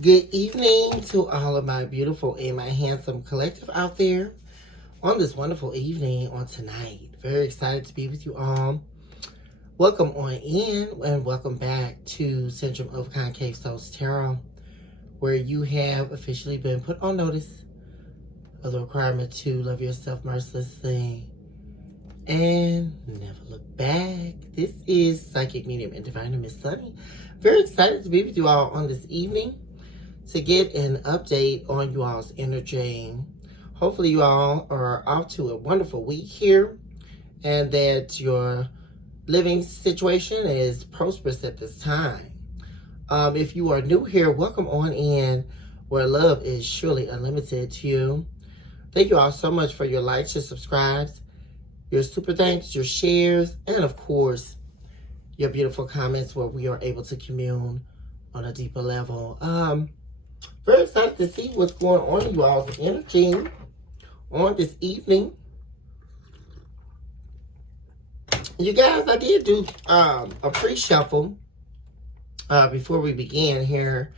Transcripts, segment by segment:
Good evening to all of my beautiful and my handsome collective out there on this wonderful evening on tonight. Very excited to be with you all. Welcome on in and welcome back to Syndrome of Concave Souls Tarot, where you have officially been put on notice of the requirement to love yourself mercilessly and never look back. This is Psychic Medium and Diviner Miss Sunny. Very excited to be with you all on this evening to get an update on you all's energy. Hopefully you all are off to a wonderful week here and that your living situation is prosperous at this time. If you are new here, welcome on in where love is surely unlimited to you. Thank you all so much for your likes, your subscribes, your super thanks, your shares, and of course, your beautiful comments where we are able to commune on a deeper level. Very excited to see what's going on in you all's energy on this evening. You guys, I did do a pre-shuffle before we began here.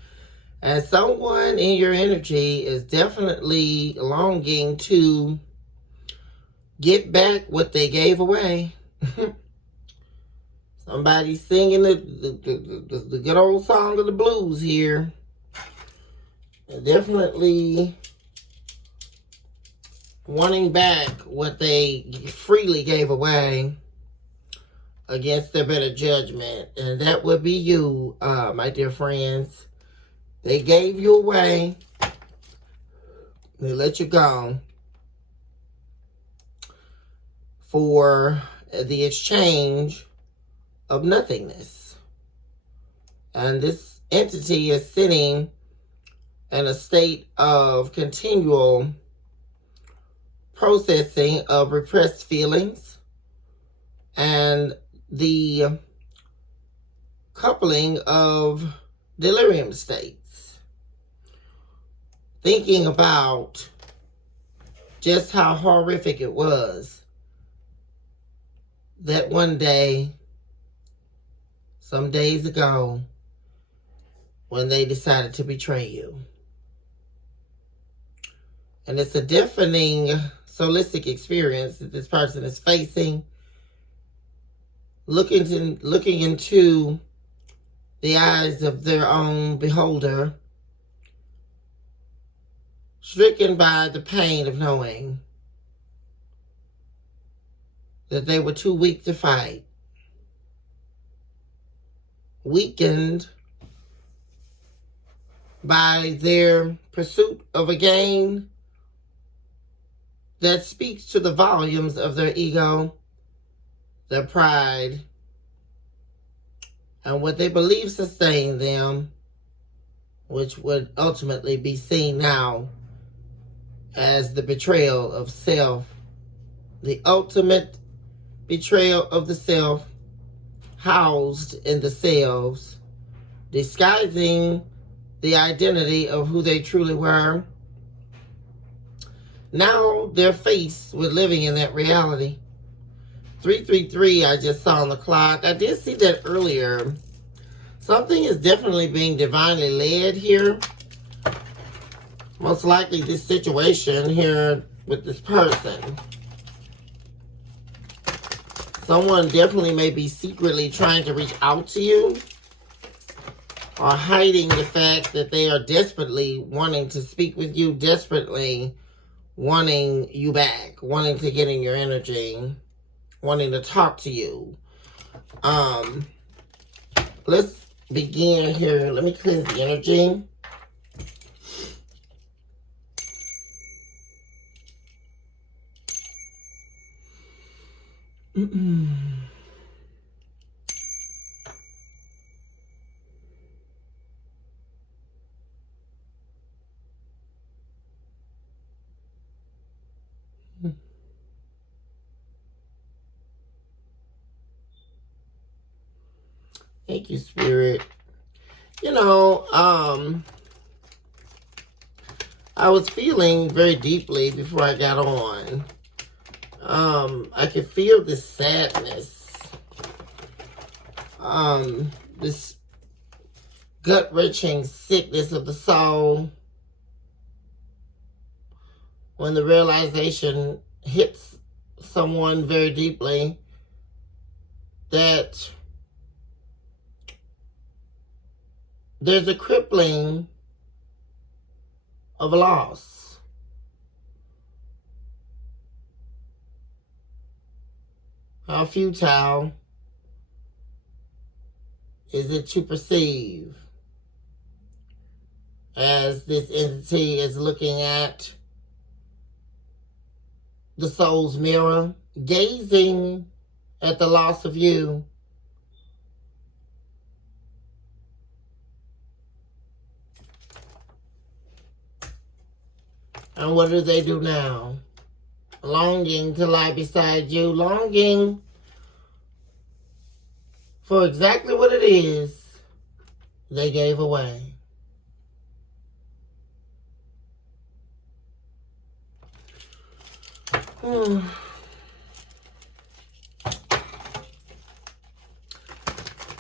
And someone in your energy is definitely longing to get back what they gave away. Somebody singing the good old song of the blues here. Definitely wanting back what they freely gave away against their better judgment. And that would be you, my dear friends. They gave you away. They let you go for the exchange of nothingness. And this entity is sitting in a state of continual processing of repressed feelings and the coupling of delirium states. Thinking about just how horrific it was that one day, some days ago, when they decided to betray you. And it's a deafening solistic experience that this person is facing, looking into the eyes of their own beholder, stricken by the pain of knowing that they were too weak to fight, weakened by their pursuit of a gain that speaks to the volumes of their ego, their pride, and what they believe sustained them, which would ultimately be seen now as the betrayal of self, the ultimate betrayal of the self, housed in the selves, disguising the identity of who they truly were. Now they're faced with living in that reality. 333 I just saw on the clock. I did see that earlier. Something is definitely being divinely led here. Most likely this situation here with this person. Someone definitely may be secretly trying to reach out to you or hiding the fact that they are desperately wanting to speak with you, desperately wanting you back, wanting to get in your energy, wanting to talk to you. Let's begin here. Let me cleanse the energy. Thank you, Spirit. You know, I was feeling very deeply before I got on. I could feel this sadness. This gut-wrenching sickness of the soul, when the realization hits someone very deeply that there's a crippling of loss. How futile is it to perceive as this entity is looking at the soul's mirror, gazing at the loss of you. And what do they do now? Longing to lie beside you, longing for exactly what it is they gave away.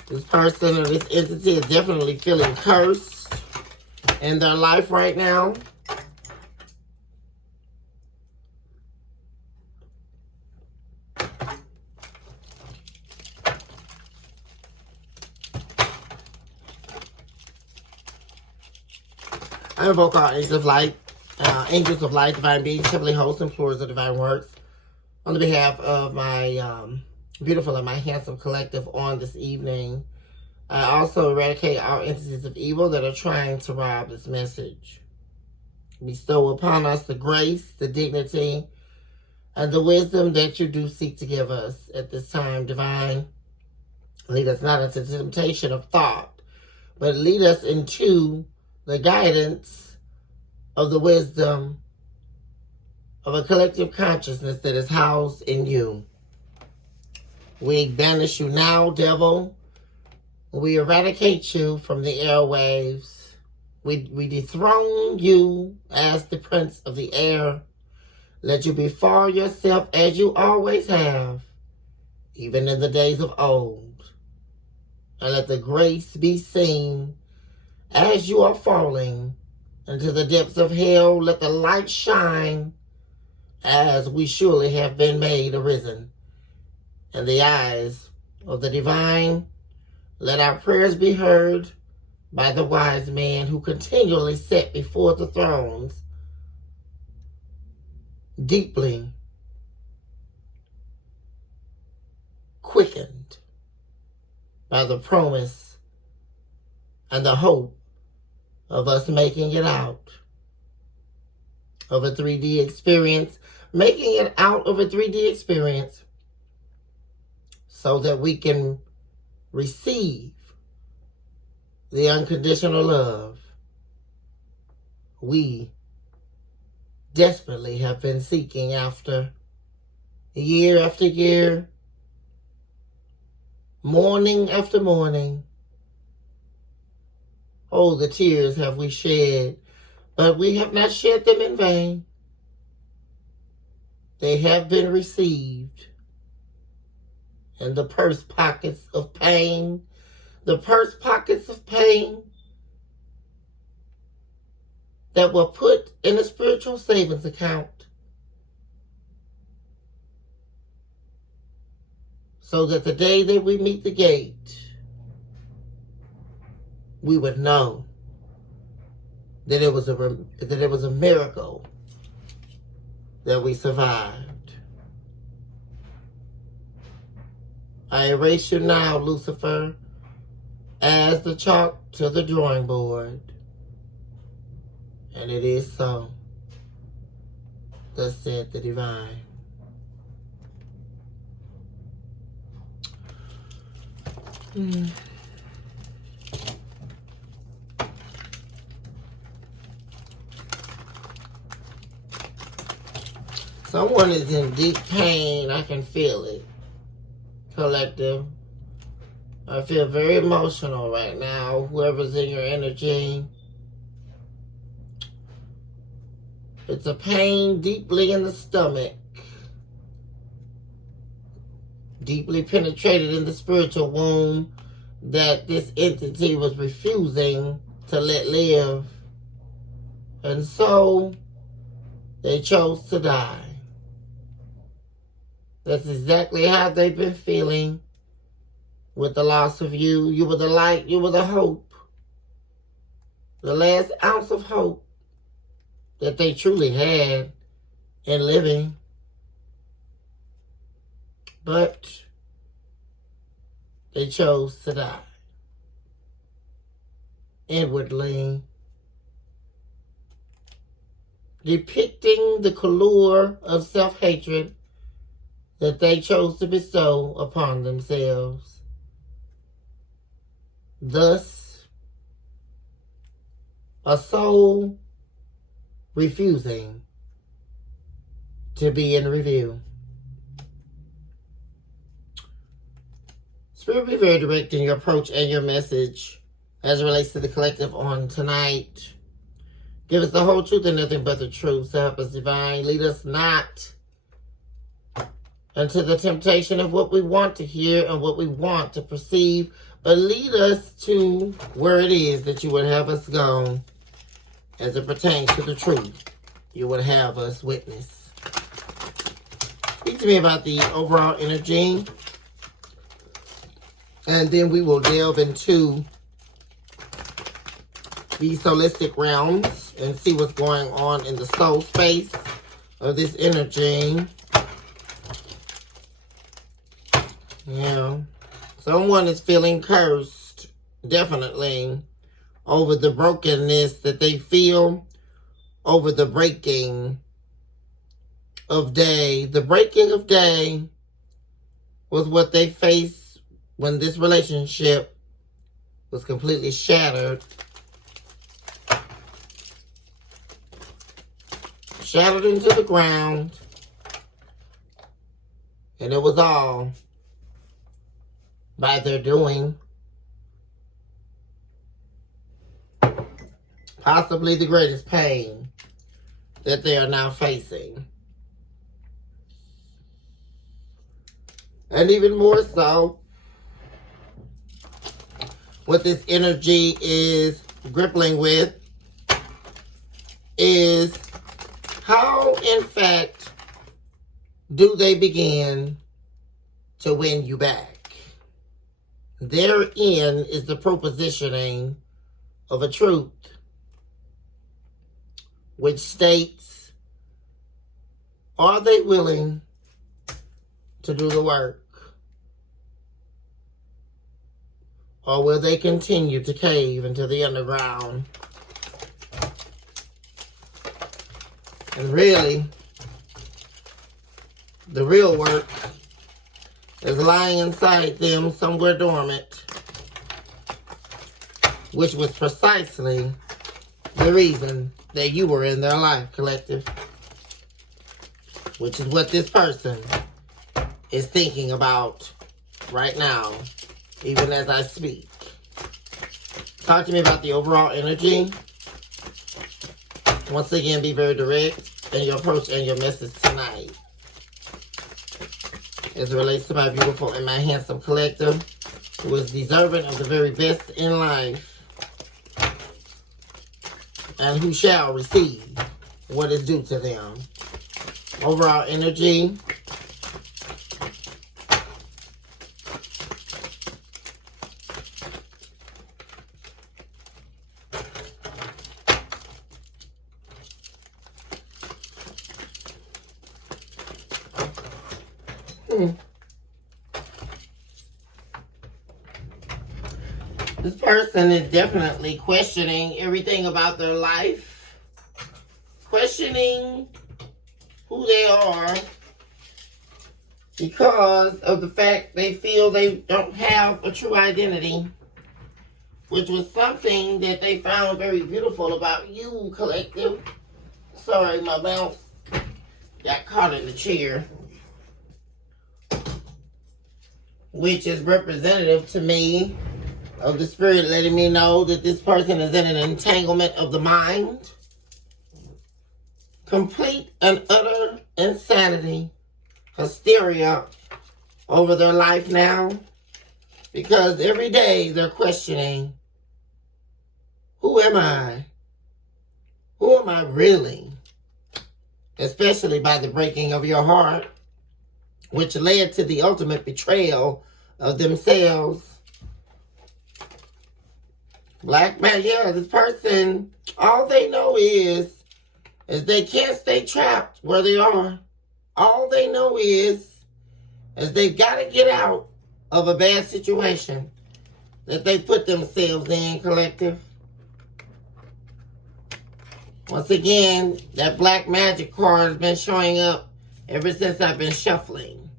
This person or this entity is definitely feeling cursed in their life right now. I invoke all angels of light, divine beings, heavenly hosts, and floors of divine works on the behalf of my beautiful and my handsome collective on this evening. I also eradicate all entities of evil that are trying to rob this message. Bestow upon us the grace, the dignity, and the wisdom that you do seek to give us at this time, divine. Lead us not into temptation of thought, but lead us into the guidance of the wisdom of a collective consciousness that is housed in you. We banish you now, devil. We eradicate you from the airwaves. We dethrone you as the prince of the air. Let you befall yourself as you always have, even in the days of old. And let the grace be seen as you are falling into the depths of hell. Let the light shine as we surely have been made arisen. In the eyes of the divine, let our prayers be heard by the wise man who continually sat before the thrones, deeply quickened by the promise and the hope of us making it out of a 3D experience, making it out of a 3D experience so that we can receive the unconditional love we desperately have been seeking after, year after year, morning after morning. Oh, the tears have we shed, but we have not shed them in vain. They have been received in the purse pockets of pain, the purse pockets of pain that were put in a spiritual savings account so that the day that we meet the gate, we would know that it was a miracle that we survived. I erase you now, Lucifer, as the chalk to the drawing board. And it is so. Thus said the divine. Someone is in deep pain. I can feel it. Collective. I feel very emotional right now. Whoever's in your energy. It's a pain deeply in the stomach. Deeply penetrated in the spiritual womb. that this entity was refusing to let live. And so they chose to die. That's exactly how they've been feeling with the loss of you. You were the light, you were the hope, the last ounce of hope that they truly had in living. But they chose to die inwardly, depicting the allure of self-hatred that they chose to bestow upon themselves. Thus, a soul refusing to be in review. Spirit, be very direct in your approach and your message as it relates to the collective on tonight. Give us the whole truth and nothing but the truth. So help us, divine. Lead us not into the temptation of what we want to hear and what we want to perceive, but lead us to where it is that you would have us go as it pertains to the truth you would have us witness. Speak to me about the overall energy, and then we will delve into these holistic realms and see what's going on in the soul space of this energy. Yeah. Someone is feeling cursed, definitely, over the brokenness that they feel, over the breaking of day. The breaking of day was what they faced when this relationship was completely shattered. Shattered into the ground. And it was all by their doing. Possibly the greatest pain that they are now facing. And even more so, what this energy is grappling with is how, in fact, do they begin to win you back? Therein is the propositioning of a truth, which states, are they willing to do the work? Or will they continue to cave into the underground? And really, the real work is lying inside them somewhere dormant, which was precisely the reason that you were in their life, collective. Which is what this person is thinking about right now, even as I speak. Talk to me about the overall energy. Once again, be very direct in your approach and your message tonight, as it relates to my beautiful and my handsome collective, who is deserving of the very best in life, and who shall receive what is due to them. Overall energy. This person is definitely questioning everything about their life, questioning who they are, because of the fact they feel they don't have a true identity, which was something that they found very beautiful about you, collective. Sorry, my mouth got caught in the chair. Which is representative to me of the spirit letting me know that this person is in an entanglement of the mind. Complete and utter insanity, hysteria over their life now. Because every day they're questioning, who am I? Who am I really? Especially by the breaking of your heart, which led to the ultimate betrayal of themselves. Black man, yeah, this person, all they know is they can't stay trapped where they are. All they know is they've got to get out of a bad situation that they put themselves in, collective. Once again, that black magic card has been showing up ever since I've been shuffling.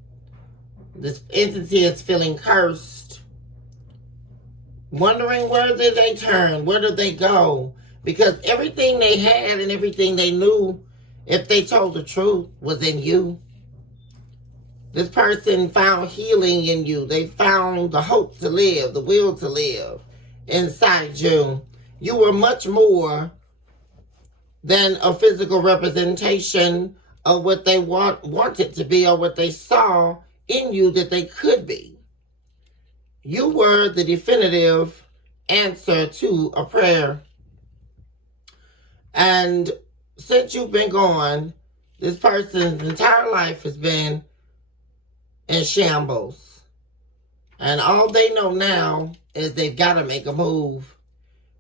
This entity is feeling cursed. Wondering where did they turn? Where did they go? Because everything they had and everything they knew, if they told the truth, was in you. This person found healing in you. They found the hope to live, the will to live inside you. You were much more than a physical representation of what they wanted to be or what they saw in you that they could be. You were the definitive answer to a prayer. And since you've been gone, this person's entire life has been in shambles. And all they know now is they've got to make a move,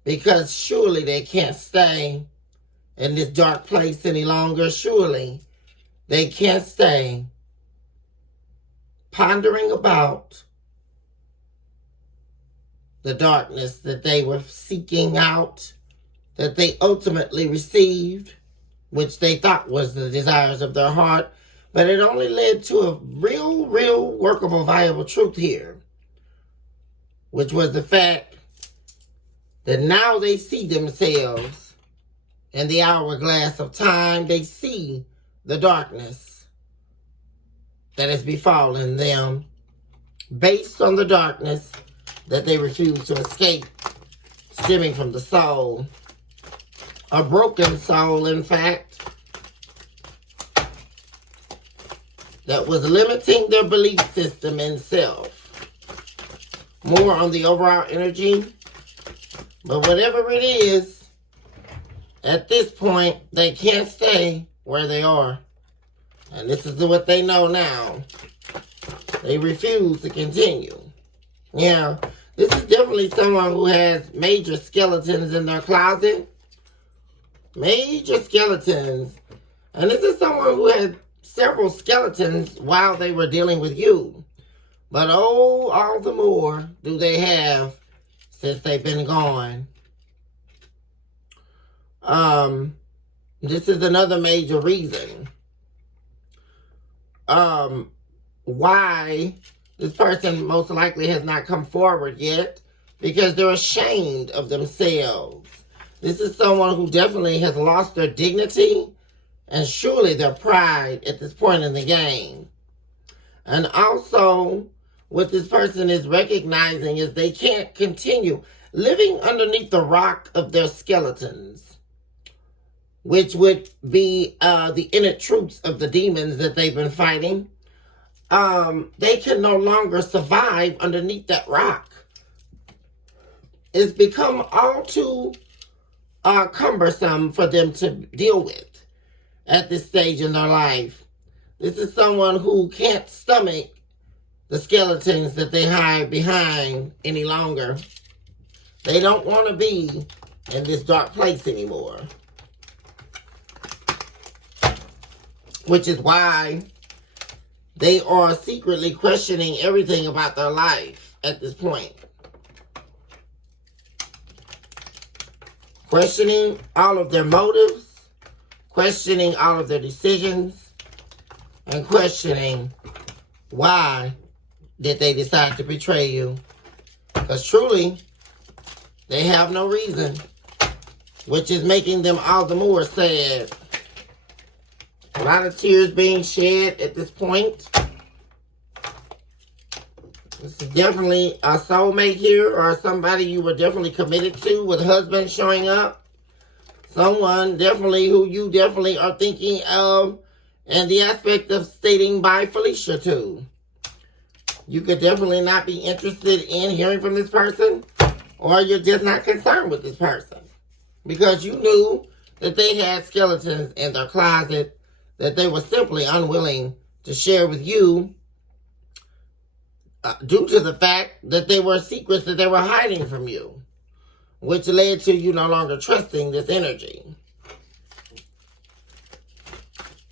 because surely they can't stay in this dark place any longer. Surely they can't stay pondering about the darkness that they were seeking out, that they ultimately received, which they thought was the desires of their heart. But it only led to a real workable, viable truth here, which was the fact that now they see themselves in the hourglass of time. They see the darkness that has befallen them based on the darkness that they refuse to escape, stemming from the soul. A broken soul, in fact, that was limiting their belief system in self. More on the overall energy. But whatever it is, at this point, they can't stay where they are. And this is what they know now. They refuse to continue. Yeah, this is definitely someone who has major skeletons in their closet. Major skeletons. And this is someone who had several skeletons while they were dealing with you. But oh, all the more do they have since they've been gone. This is another major reason why this person most likely has not come forward yet, because they're ashamed of themselves. This is someone who definitely has lost their dignity and surely their pride at this point in the game. And also, what this person is recognizing is they can't continue living underneath the rock of their skeletons, which would be the inner truths of the demons that they've been fighting. They can no longer survive underneath that rock. It's become all too cumbersome for them to deal with at this stage in their life. This is someone who can't stomach the skeletons that they hide behind any longer. They don't want to be in this dark place anymore. Which is why they are secretly questioning everything about their life at this point. Questioning all of their motives, questioning all of their decisions, and questioning why did they decide to betray you. Because truly, they have no reason, which is making them all the more sad. A lot of tears being shed at this point. This is definitely a soulmate here, or somebody you were definitely committed to, with husband showing up. Someone definitely who you definitely are thinking of, and the aspect of stating by Felicia too. You could definitely not be interested in hearing from this person, or you're just not concerned with this person because you knew that they had skeletons in their closet that they were simply unwilling to share with you due to the fact that they were secrets that they were hiding from you, which led to you no longer trusting this energy.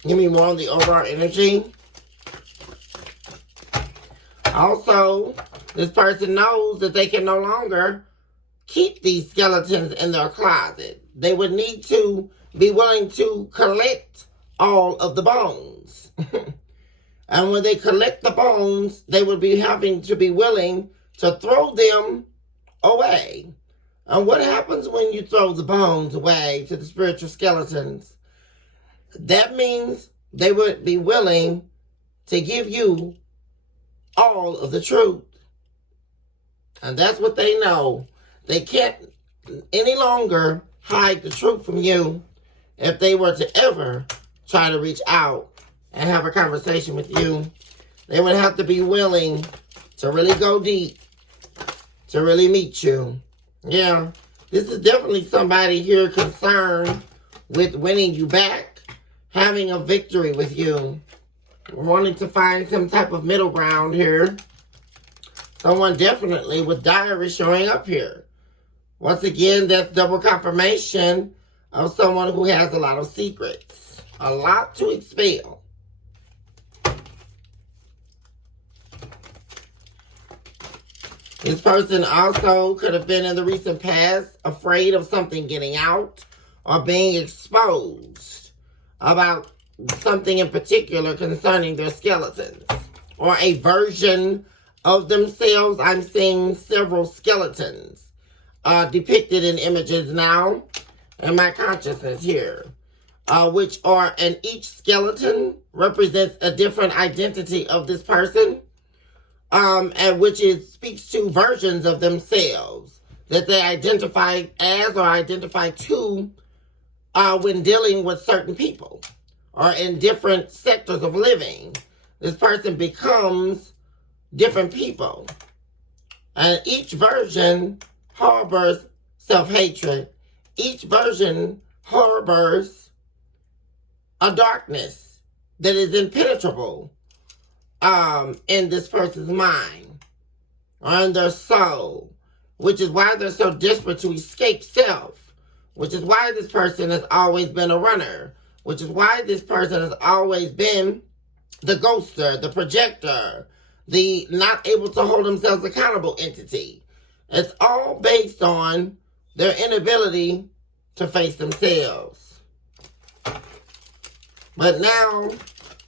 Give me more on the overall energy. Also, this person knows that they can no longer keep these skeletons in their closet. They would need to be willing to collect all of the bones. And when they collect the bones, they would be having to be willing to throw them away. And what happens when you throw the bones away to the spiritual skeletons? That means they would be willing to give you all of the truth. And that's what they know. They can't any longer hide the truth from you if they were to ever try to reach out and have a conversation with you. They would have to be willing to really go deep, to really meet you. Yeah, this is definitely somebody here concerned with winning you back, having a victory with you, wanting to find some type of middle ground here. Someone definitely with diary showing up here. Once again, that's double confirmation of someone who has a lot of secrets, a lot to expel. This person also could have been in the recent past afraid of something getting out or being exposed about something in particular concerning their skeletons or a version of themselves. I'm seeing several skeletons depicted in images now in my consciousness here, which are, and each skeleton represents a different identity of this person. And which speaks to versions of themselves that they identify as or identify to when dealing with certain people or in different sectors of living. This person becomes different people. And each version harbors self-hatred. Each version harbors a darkness that is impenetrable in this person's mind or in their soul, which is why they're so desperate to escape self, which is why this person has always been a runner, which is why this person has always been the ghoster, the projector, the not able to hold themselves accountable entity. It's all based on their inability to face themselves. But now,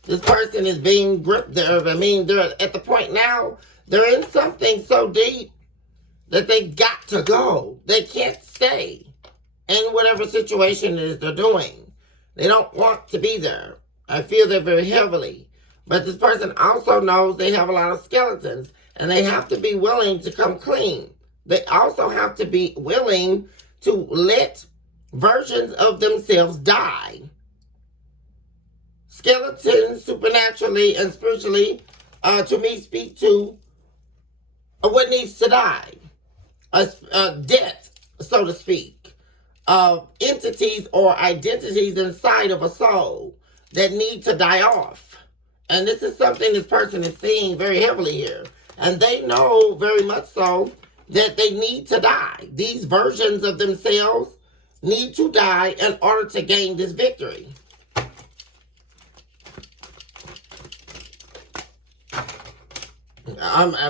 this person is being gripped there. I mean, they're at the point now, they're in something so deep that they got to go. They can't stay in whatever situation it is they're doing. They don't want to be there. I feel that very heavily. But this person also knows they have a lot of skeletons and they have to be willing to come clean. They also have to be willing to let versions of themselves die. Skeletons, supernaturally and spiritually, to me, speak to what needs to die. Death, so to speak, of entities or identities inside of a soul that need to die off. And this is something this person is seeing very heavily here. And they know very much so that they need to die. These versions of themselves need to die in order to gain this victory.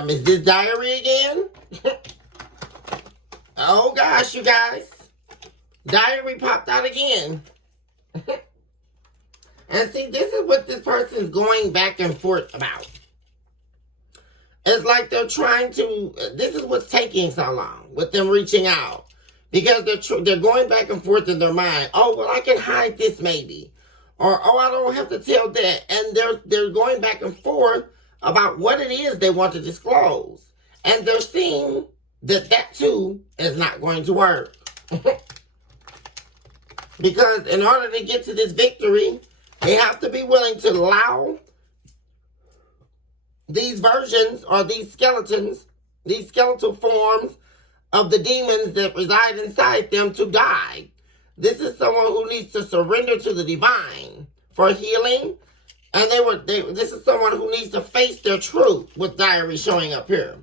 Is this diary again? Oh gosh, you guys. Diary popped out again. And see, this is what this person is going back and forth about. It's like they're trying to, this is what's taking so long with them reaching out. Because they're going back and forth in their mind. Oh, well, I can hide this maybe. Or, oh, I don't have to tell that. And they're going back and forth about what it is they want to disclose. And they're seeing that that too is not going to work. Because in order to get to this victory, they have to be willing to allow these versions or these skeletons, these skeletal forms of the demons that reside inside them to die. This is someone who needs to surrender to the divine for healing. And this is someone who needs to face their truth with diary showing up here.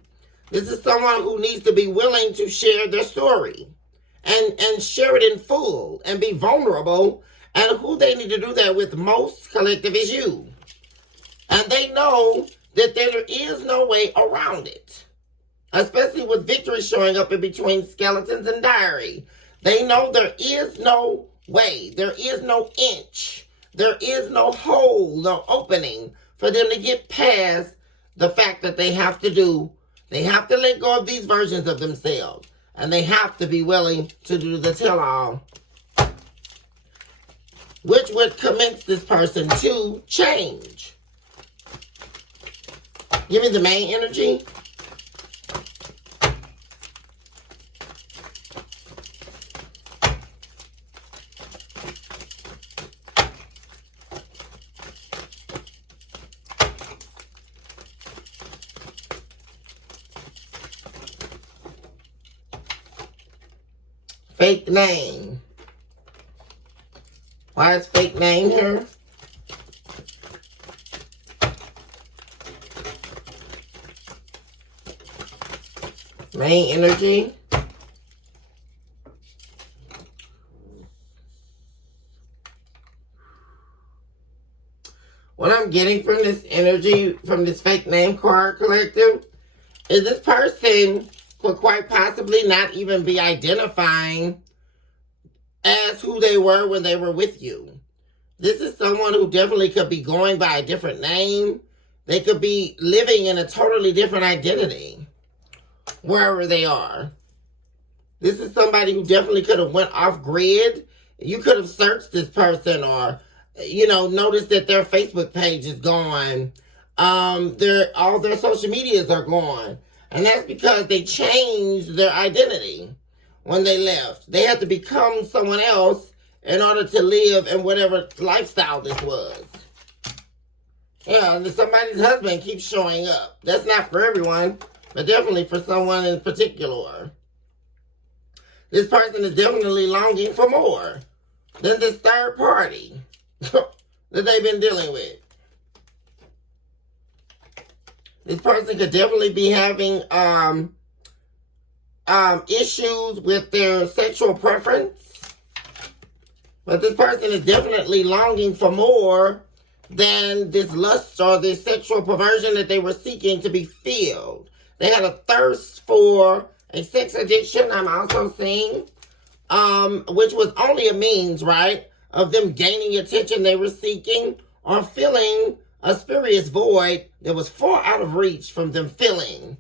This is someone who needs to be willing to share their story and share it in full and be vulnerable. And who they need to do that with most, collective, is you. And they know that there is no way around it. Especially with victory showing up in between skeletons and diary. They know there is no way. There is no inch. There is no hole, no opening for them to get past the fact that they have to let go of these versions of themselves. And they have to be willing to do the tell-all, which would commence this person to change. Give me the main energy. Fake name. Why is fake name here? Main energy. What I'm getting from this energy, from this fake name card, collective, is this person could quite possibly not even be identifying as who they were when they were with you. This is someone who definitely could be going by a different name. They could be living in a totally different identity wherever they are. This is somebody who definitely could have went off grid. You could have searched this person or, noticed that their Facebook page is gone. All their social medias are gone. And that's because they changed their identity when they left. They had to become someone else in order to live in whatever lifestyle this was. Yeah, and somebody's husband keeps showing up. That's not for everyone, but definitely for someone in particular. This person is definitely longing for more than this third party that they've been dealing with. This person could definitely be having issues with their sexual preference. But this person is definitely longing for more than this lust or this sexual perversion that they were seeking to be filled. They had a thirst for a sex addiction, I'm also seeing, which was only a means, right, of them gaining attention they were seeking or filling a spurious void that was far out of reach from them filling.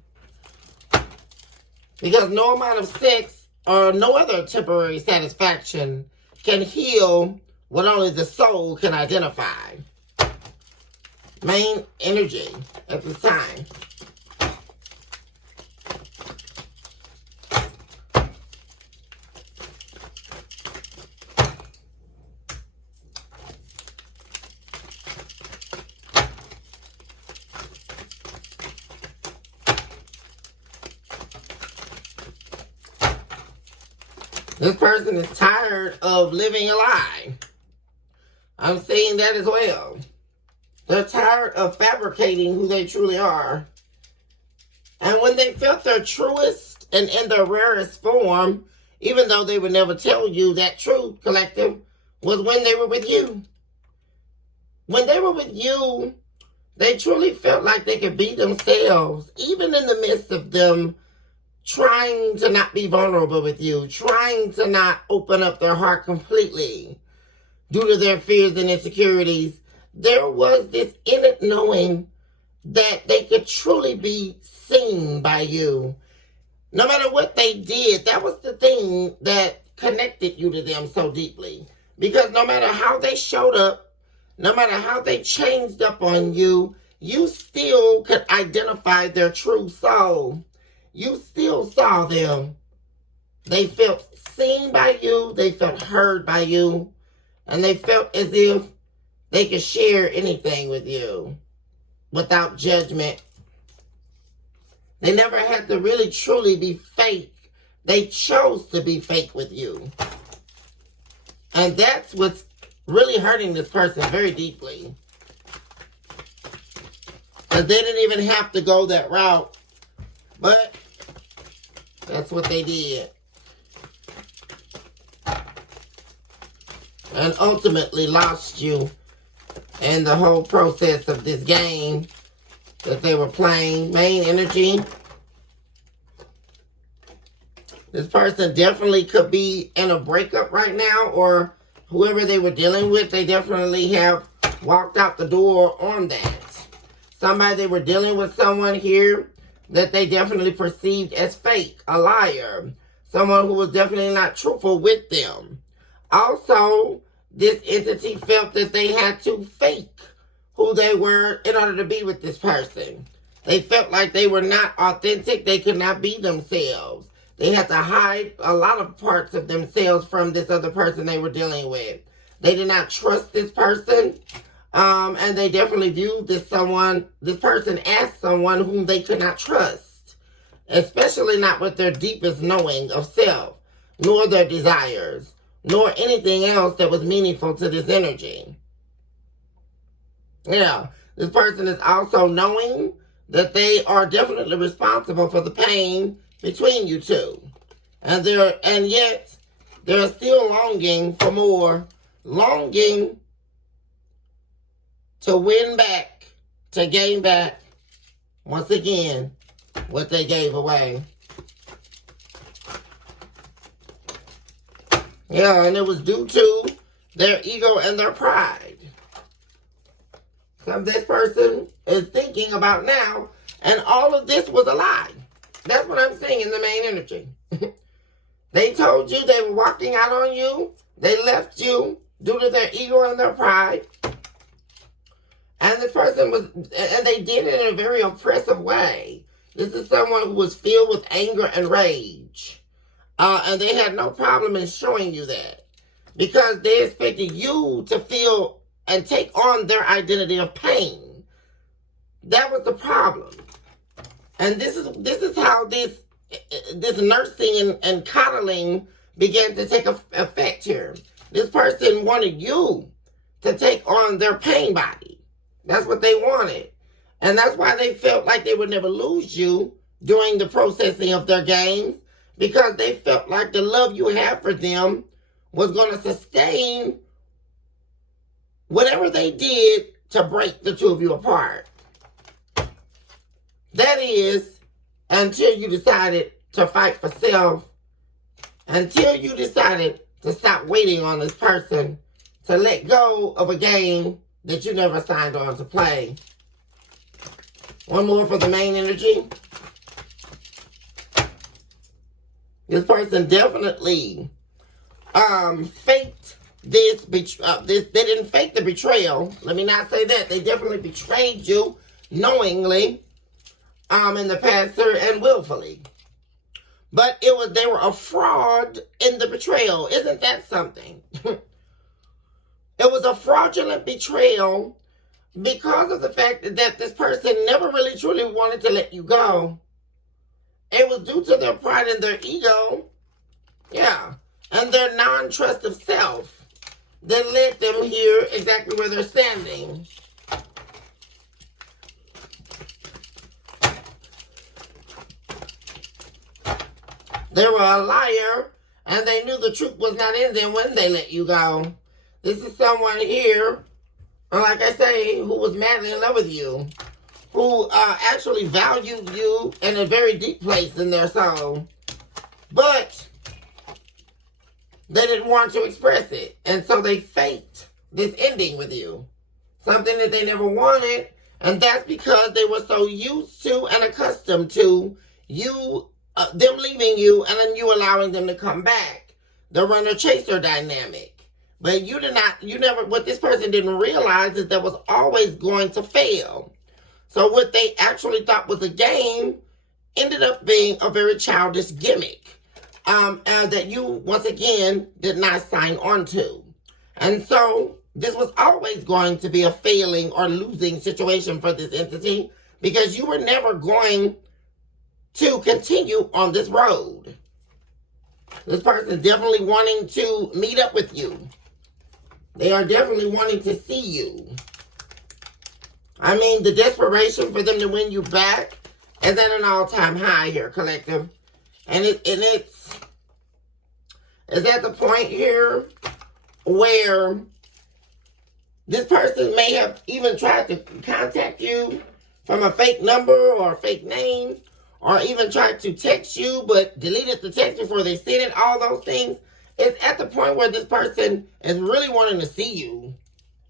Because no amount of sex or no other temporary satisfaction can heal what only the soul can identify. Main energy at this time. This person is tired of living a lie. I'm seeing that as well. They're tired of fabricating who they truly are. And when they felt their truest and in their rarest form, even though they would never tell you that truth, collective, was when they were with you. When they were with you, they truly felt like they could be themselves, even in the midst of them trying to not be vulnerable with you, trying to not open up their heart completely due to their fears and insecurities. There was this innate knowing that they could truly be seen by you. No matter what they did, that was the thing that connected you to them so deeply. Because no matter how they showed up, no matter how they changed up on you, you still could identify their true soul. You still saw them. They felt seen by you. They felt heard by you. And they felt as if they could share anything with you without judgment They never had to really truly be fake. They chose to be fake with you. And that's what's really hurting this person very deeply. Because they didn't even have to go that route. But that's what they did. And ultimately lost you in the whole process of this game that they were playing. Main energy. This person definitely could be in a breakup right now, or whoever they were dealing with, they definitely have walked out the door on that. Somebody, they were dealing with someone here that they definitely perceived as fake, a liar, someone who was definitely not truthful with them. Also, this entity felt that they had to fake who they were in order to be with this person. They felt like they were not authentic. They could not be themselves. They had to hide a lot of parts of themselves from this other person they were dealing with. They did not trust this person. And they definitely viewed this person as someone whom they could not trust. Especially not with their deepest knowing of self, nor their desires, nor anything else that was meaningful to this energy. Yeah, this person is also knowing that they are definitely responsible for the pain between you two. And yet, they're still longing for more, longing to win back, to gain back, once again, what they gave away. Yeah, and it was due to their ego and their pride. So this person is thinking about now, and all of this was a lie. That's what I'm seeing in the main energy. They told you they were walking out on you. They left you due to their ego and their pride. And this person and they did it in a very oppressive way. This is someone who was filled with anger and rage. And they had no problem in showing you that. Because they expected you to feel and take on their identity of pain. That was the problem. And this is how this nursing and coddling began to take effect here. This person wanted you to take on their pain body. That's what they wanted. And that's why they felt like they would never lose you during the processing of their games, because they felt like the love you have for them was going to sustain whatever they did to break the two of you apart. That is, until you decided to fight for self, until you decided to stop waiting on this person, to let go of a game that you never signed on to play. One more for the main energy. This person definitely faked this. They didn't fake the betrayal. Let me not say that. They definitely betrayed you knowingly in the past, sir, and willfully. But they were a fraud in the betrayal. Isn't that something? It was a fraudulent betrayal because of the fact that this person never really truly wanted to let you go. It was due to their pride and their ego, yeah, and their non-trust of self that led them here exactly where they're standing. They were a liar, and they knew the truth was not in them when they let you go. This is someone here, like I say, who was madly in love with you, who actually valued you in a very deep place in their soul. But they didn't want to express it, and so they faked this ending with you. Something that they never wanted, and that's because they were so used to and accustomed to you, them leaving you, and then you allowing them to come back. The runner-chaser dynamic. But what this person didn't realize is that was always going to fail. So what they actually thought was a game ended up being a very childish gimmick that you, once again, did not sign on to. And so this was always going to be a failing or losing situation for this entity, because you were never going to continue on this road. This person is definitely wanting to meet up with you. They are definitely wanting to see you. I mean, the desperation for them to win you back is at an all-time high here, collective. And it's at the point here where this person may have even tried to contact you from a fake number or a fake name, or even tried to text you but deleted the text before they sent it, all those things. It's at the point where this person is really wanting to see you.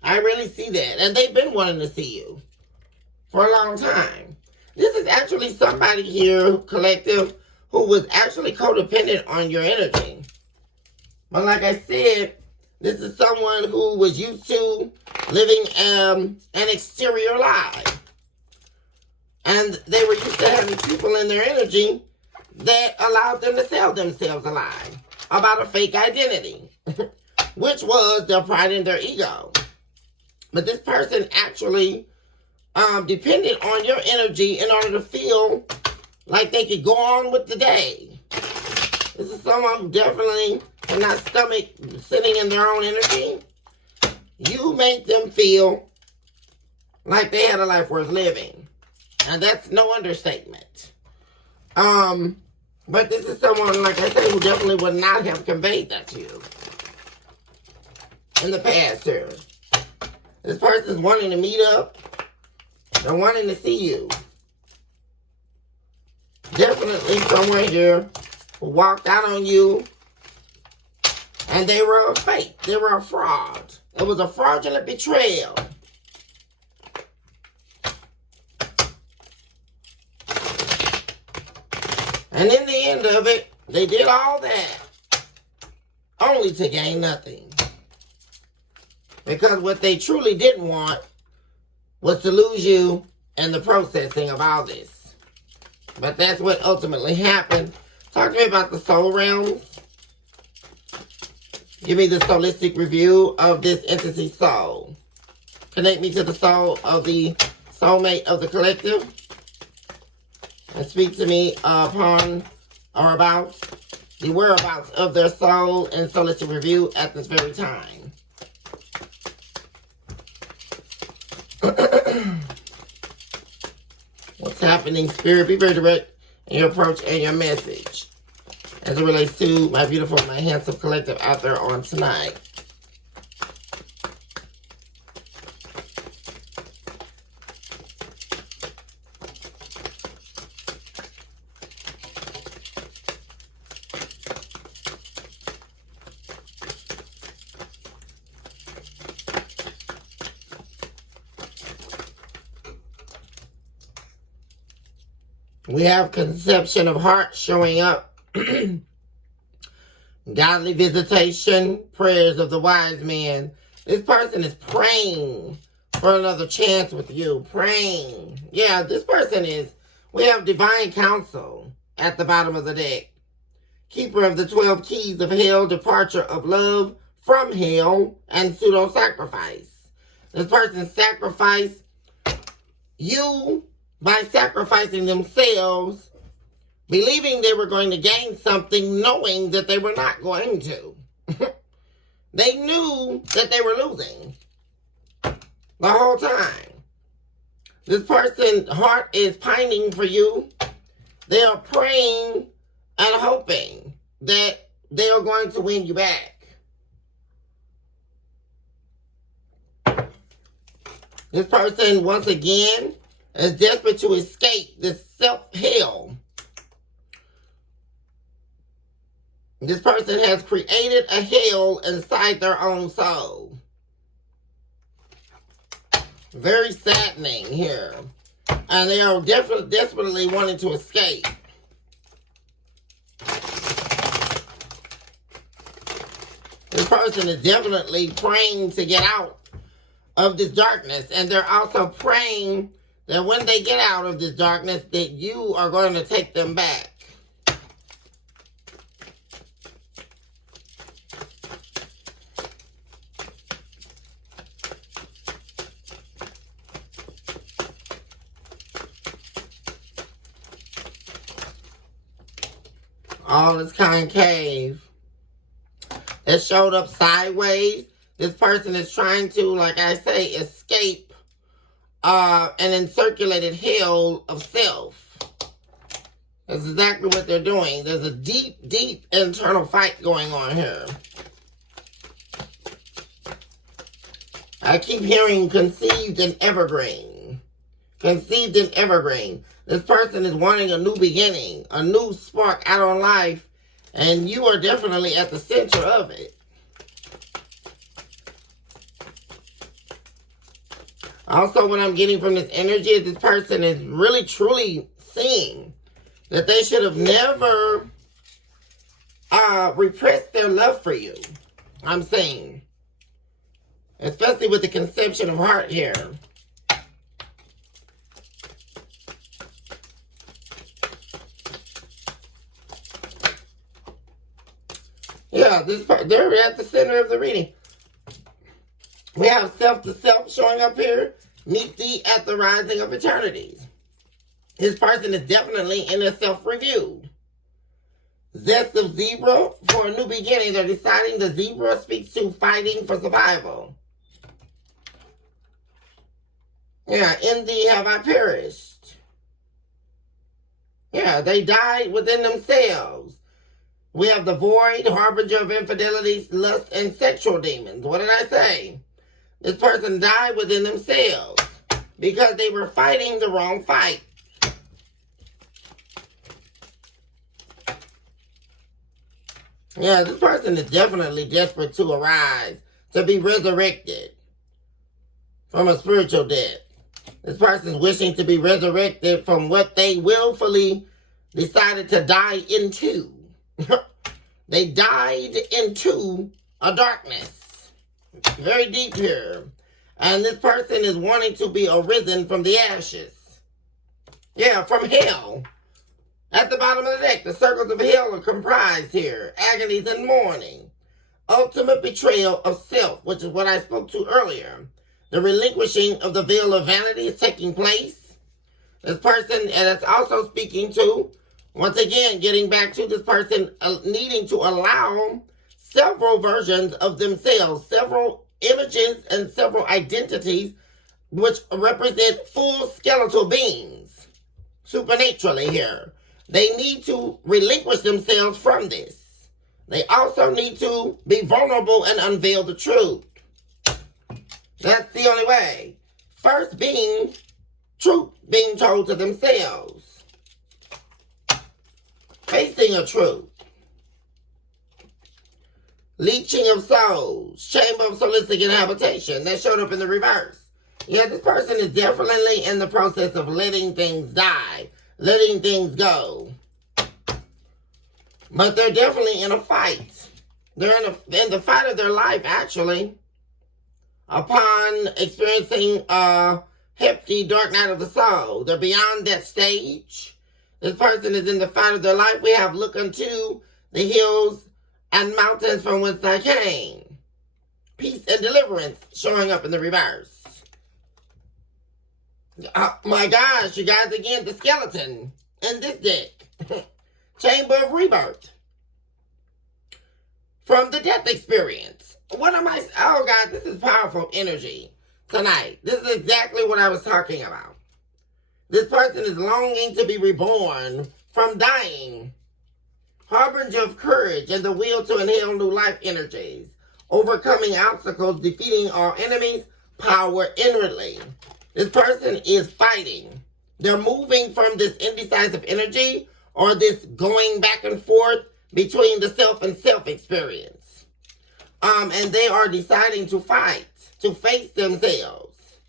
I really see that. And they've been wanting to see you for a long time. This is actually somebody here, collective, who was actually codependent on your energy. But like I said, this is someone who was used to living an exterior lie. And they were used to having people in their energy that allowed them to sell themselves a lie about a fake identity, which was their pride and their ego. But this person actually depended on your energy in order to feel like they could go on with the day. This is someone who definitely cannot stomach sitting in their own energy. You make them feel like they had a life worth living. And that's no understatement. But this is someone, like I said, who definitely would not have conveyed that to you in the past here. This person's wanting to meet up. They're wanting to see you. Definitely someone here who walked out on you and they were a fake. They were a fraud. It was a fraudulent betrayal. And in the end of it, they did all that only to gain nothing. Because what they truly didn't want was to lose you in the processing of all this. But that's what ultimately happened. Talk to me about the soul realms. Give me the holistic review of this entity's soul. Connect me to the soul of the soulmate of the collective. And speak to me upon or about the whereabouts of their soul and holistic review at this very time. What's happening, Spirit? Be very direct in your approach and your message as it relates to my beautiful, my handsome collective out there on tonight. We have conception of heart showing up. Godly visitation, prayers of the wise man. This person is praying for another chance with you. Praying. Yeah, this person is. We have divine counsel at the bottom of the deck. Keeper of the 12 keys of hell, departure of love from hell, and pseudo-sacrifice. This person sacrificed you by sacrificing themselves, believing they were going to gain something, knowing that they were not going to. They knew that they were losing the whole time. This person's heart is pining for you. They are praying and hoping that they are going to win you back. This person, once again, is desperate to escape this self-hell. This person has created a hell inside their own soul. Very saddening here. And they are desperately wanting to escape. This person is definitely praying to get out of this darkness. And they're also praying that when they get out of this darkness, that you are going to take them back. all is concave. It showed up sideways. This person is trying to, like I say, escape an encirculated hell of self. That's exactly what they're doing. There's a deep, deep internal fight going on here. I keep hearing conceived and evergreen. Conceived and evergreen. This person is wanting a new beginning, a new spark out on life, and you are definitely at the center of it. Also, what I'm getting from this energy is this person is really, truly seeing that they should have never repressed their love for you. I'm saying. Especially with the conception of heart here. Yeah, they're at the center of the reading. We have self-to-self showing up here. Meet thee at the rising of eternities. This person is definitely in a self-review. Zest of zebra for a new beginning. They're deciding the zebra speaks to fighting for survival. Yeah, in thee have I perished. Yeah, they died within themselves. We have the void, harbinger of infidelities, lust, and sexual demons. What did I say? This person died within themselves because they were fighting the wrong fight. Yeah, this person is definitely desperate to arise, to be resurrected from a spiritual death. This person is wishing to be resurrected from what they willfully decided to die into. They died into a darkness. Very deep here. And this person is wanting to be arisen from the ashes. Yeah, from hell. At the bottom of the deck, the circles of hell are comprised here. Agonies and mourning. Ultimate betrayal of self, which is what I spoke to earlier. The relinquishing of the veil of vanity is taking place. This person, and it's also speaking to, once again, getting back to this person needing to allow several versions of themselves, several images and several identities, which represent full skeletal beings, supernaturally here. They need to relinquish themselves from this. They also need to be vulnerable and unveil the truth. That's the only way. First being truth being told to themselves. Facing a truth. Leeching of souls. Chamber of solistic inhabitation. That showed up in the reverse. Yeah, this person is definitely in the process of letting things die. Letting things go. But they're definitely in a fight. They're in the fight of their life, actually. Upon experiencing a hefty dark night of the soul. They're beyond that stage. This person is in the fight of their life. We have look unto the hills and mountains from whence I came. Peace and deliverance showing up in the reverse. Oh my gosh, you guys, again, the skeleton in this deck. Chamber of rebirth. From the death experience. What am I? Oh God, this is powerful energy tonight. This is exactly what I was talking about. This person is longing to be reborn from dying. Harbinger of courage and the will to inhale new life energies. Overcoming obstacles, defeating all enemies, power inwardly. This person is fighting. They're moving from this indecisive energy or this going back and forth between the self and self experience. And they are deciding to fight, to face themselves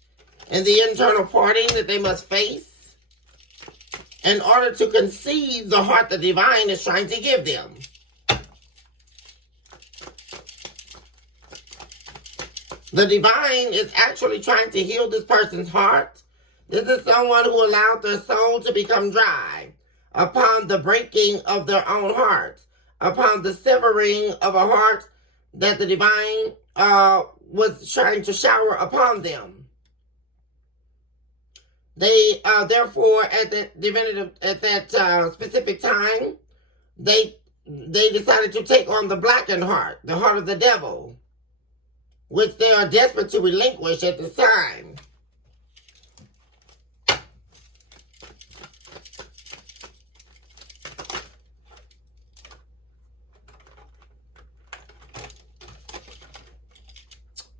and the internal parting that they must face in order to conceive the heart the divine is trying to give them. The divine is actually trying to heal this person's heart. This is someone who allowed their soul to become dry upon the breaking of their own heart, upon the severing of a heart that the divine was trying to shower upon them. They therefore at that specific time, they they decided to take on the blackened heart, the heart of the devil, which they are desperate to relinquish at this time.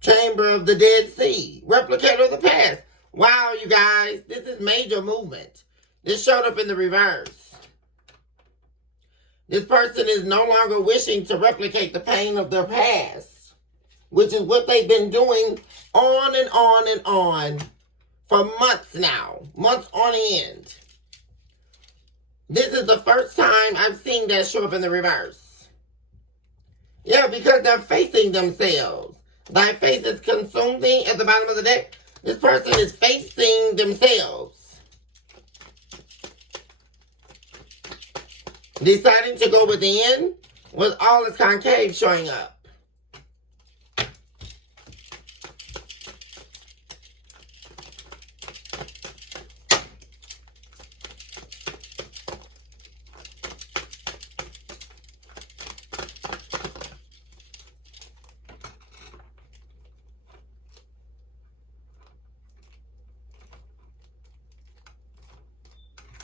Chamber of the Dead Sea, replicator of the past. Wow, you guys, this is major movement. This showed up in the reverse. This person is no longer wishing to replicate the pain of their past, which is what they've been doing on and on and on for months now, months on end. This is the first time I've seen that show up in the reverse. Yeah, because they're facing themselves. Thy face is consumed thee at the bottom of the deck. This person is facing themselves. Deciding to go within with all its concave showing up.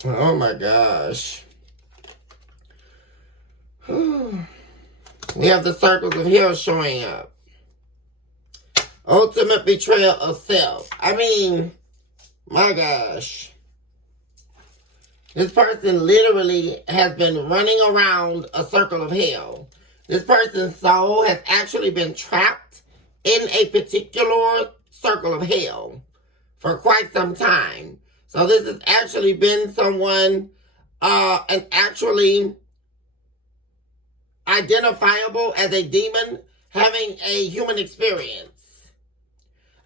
Oh my gosh. We have the circles of hell showing up. Ultimate betrayal of self. I mean, my gosh. This person literally has been running around a circle of hell. This person's soul has actually been trapped in a particular circle of hell for quite some time. So this has actually been someone, and actually identifiable as a demon having a human experience.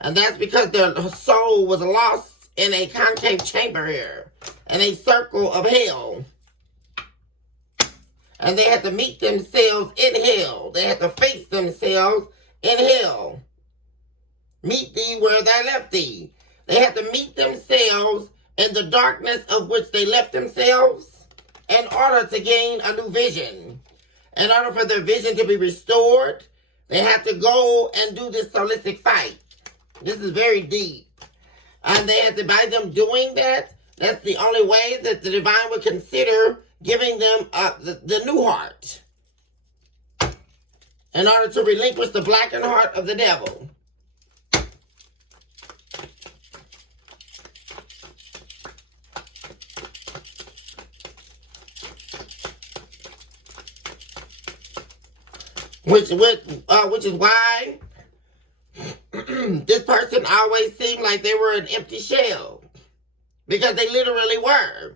And that's because their soul was lost in a concave chamber here, in a circle of hell. And they had to meet themselves in hell. They had to face themselves in hell. Meet thee where thou left thee. They had to meet themselves in the darkness of which they left themselves in order to gain a new vision. In order for their vision to be restored, they had to go and do this holistic fight. This is very deep. And they had to, by them doing that, that's the only way that the divine would consider giving them the new heart. In order to relinquish the blackened heart of the devil. Which is why this person always seemed like they were an empty shell. Because they literally were.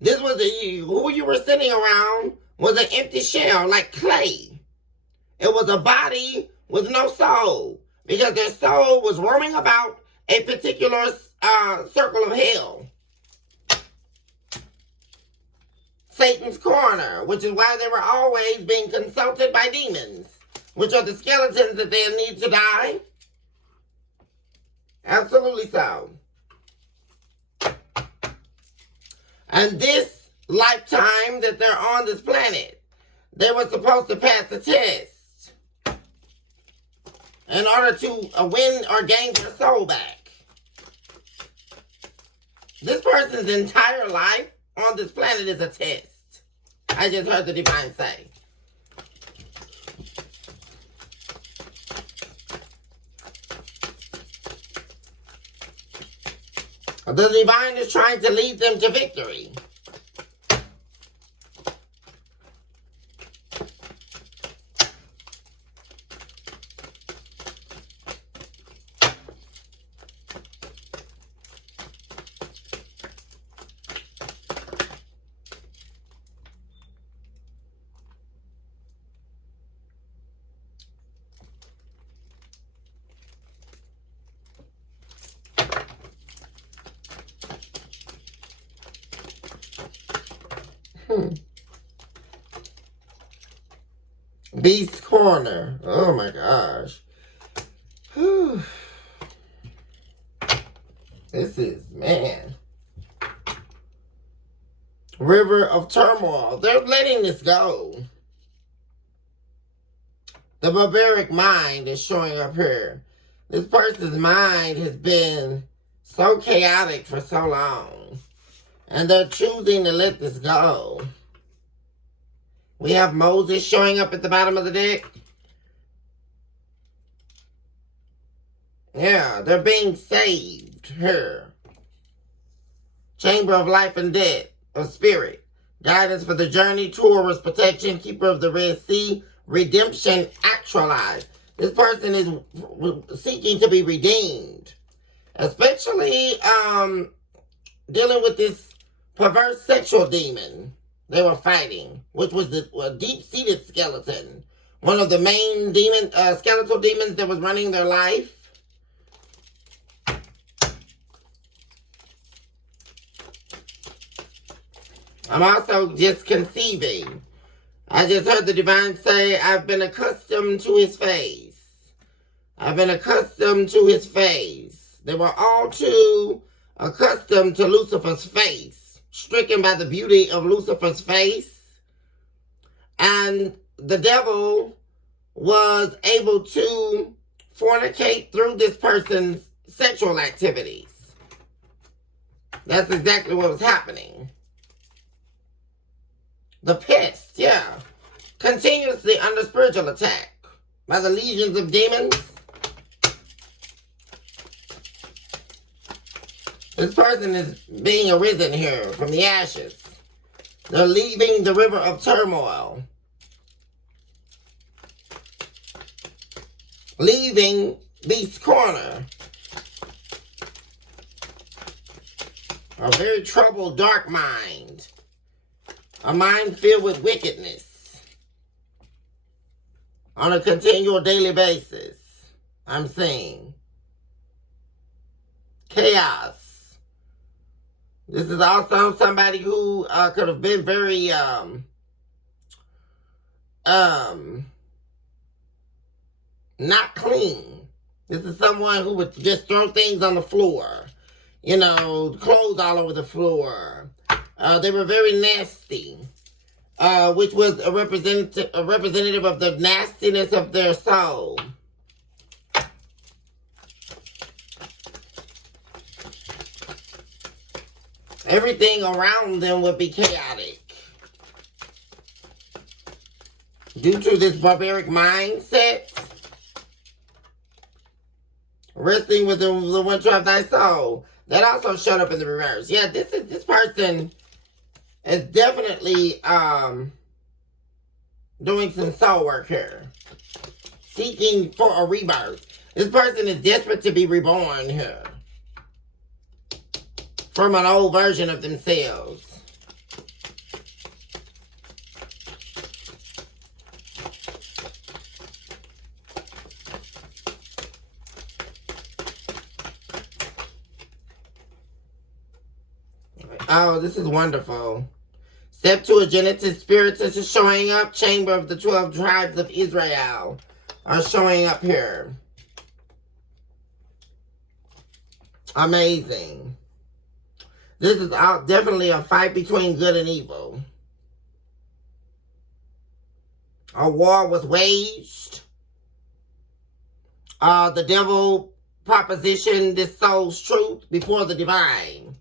This was who you were sitting around was an empty shell, like clay. It was a body with no soul. Because their soul was roaming about a particular circle of hell. Satan's corner, which is why they were always being consulted by demons, which are the skeletons that they need to die. Absolutely so. And this lifetime that they're on this planet, they were supposed to pass the test in order to win or gain their soul back. This person's entire life on this planet is a test. I just heard the divine say. The divine is trying to lead them to victory. Beast corner. Oh my gosh. Whew. This is, man. River of turmoil. They're letting this go. The barbaric mind is showing up here. This person's mind has been so chaotic for so long. And they're choosing to let this go. We have Moses showing up at the bottom of the deck. Yeah, they're being saved here. Chamber of life and death of spirit. Guidance for the journey. Taurus protection. Keeper of the Red Sea. Redemption actualized. This person is seeking to be redeemed. Especially dealing with this perverse sexual demon they were fighting, which was the deep-seated skeleton. One of the main skeletal demons that was running their life. I'm also just conceiving. I just heard the divine say, I've been accustomed to his face. I've been accustomed to his face. They were all too accustomed to Lucifer's face, stricken by the beauty of Lucifer's face. And the devil was able to fornicate through this person's sexual activities. That's exactly what was happening. The pest, yeah. Continuously under spiritual attack by the legions of demons. This person is being arisen here from the ashes. They're leaving the river of turmoil. Leaving Beast Corner. A very troubled, dark mind. A mind filled with wickedness. On a continual daily basis. I'm seeing. Chaos. This is also somebody who could have been very not clean. This is someone who would just throw things on the floor. You know, clothes all over the floor. They were very nasty, which was a representative of the nastiness of their soul. Everything around them would be chaotic. Due to this barbaric mindset, wrestling with the one trap of thy soul. That also showed up in the reverse. Yeah, this person is definitely doing some soul work here. Seeking for a rebirth. This person is desperate to be reborn here. From an old version of themselves. Oh, this is wonderful. Step 2, a Genesis Spiritus is showing up. Chamber of the 12 tribes of Israel are showing up here. Amazing. This is definitely a fight between good and evil. A war was waged. The devil propositioned this soul's truth before the divine.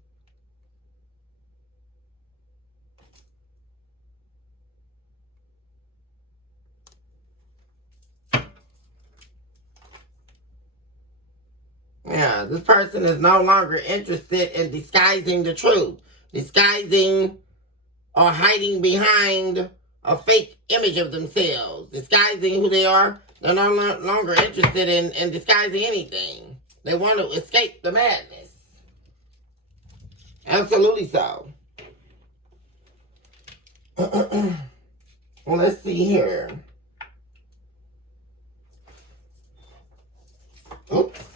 Yeah, this person is no longer interested in disguising the truth. Disguising or hiding behind a fake image of themselves. Disguising who they are. They're no longer interested in disguising anything. They want to escape the madness. Absolutely so. Well, let's see here. Oops.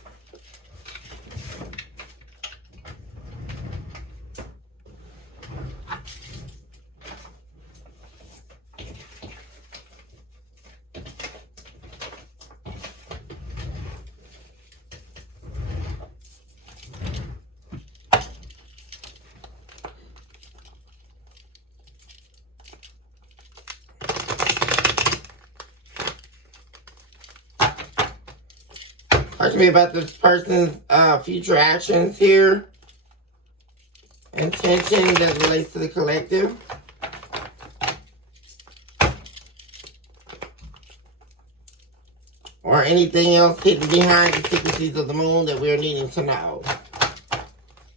Talk to me about this person's future actions here. Intention that relates to the collective. Or anything else hidden behind the secrecies of the moon that we're needing to know.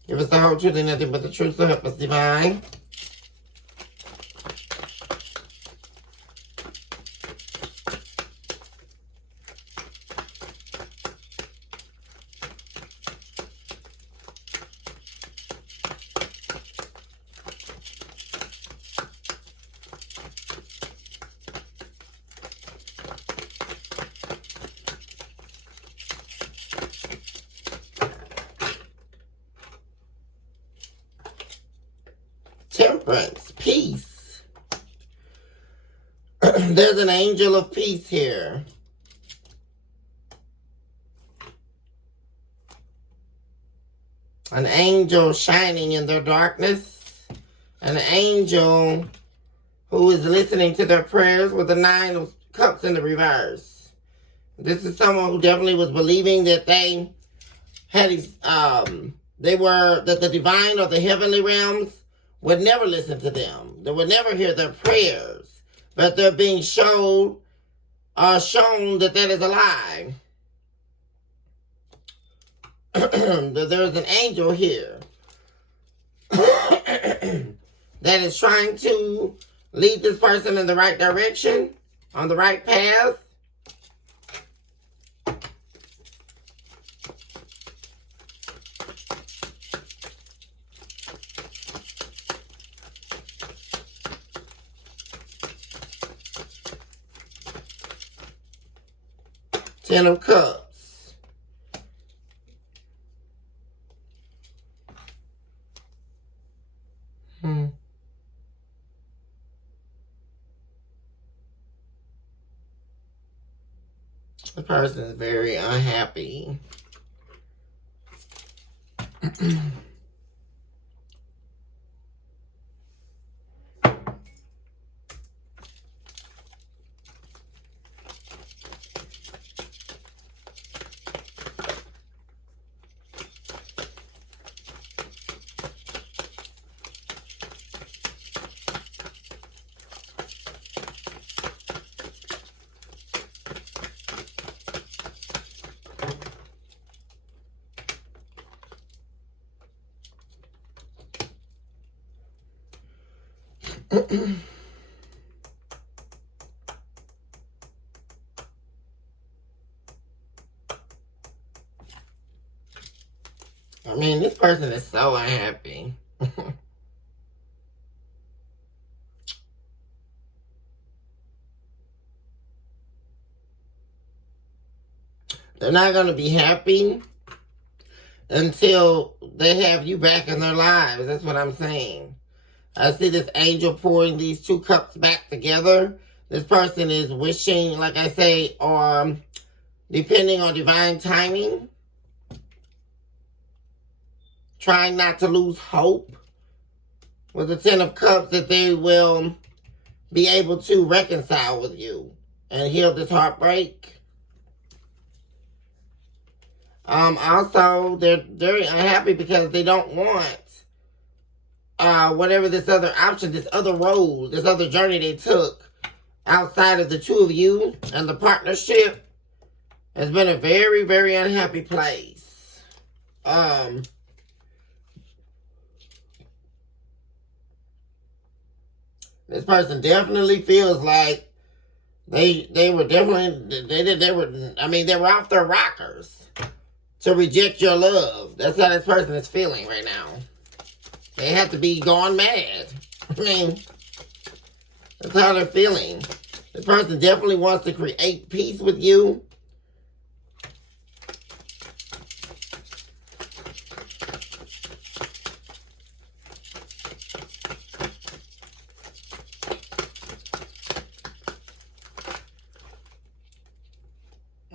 Give us the whole truth and nothing but the truth, so help us, divine. Temperance, peace. There's an angel of peace here. An angel shining in their darkness. An angel who is listening to their prayers with the 9 of cups in the reverse. This is someone who definitely was believing that they had that the divine or the heavenly realms would never listen to them. They would never hear their prayers. But they're being shown that that is a lie. That there's an angel here that is trying to lead this person in the right direction, on the right path. Ten of Cups. The person is very unhappy. I mean, this person is so unhappy. They're not going to be happy until they have you back in their lives. That's what I'm saying. I see this angel pouring these 2 cups back together. This person is wishing, like I say, or depending on divine timing, trying not to lose hope with the 10 of Cups that they will be able to reconcile with you and heal this heartbreak. Also, they're very unhappy because they don't want whatever this other option, this other road, this other journey they took outside of the 2 of you and the partnership has been a very, very unhappy place. This person definitely feels like they were off their rockers to reject your love. That's how this person is feeling right now. They have to be gone mad. I mean, that's how they're feeling. This person definitely wants to create peace with you.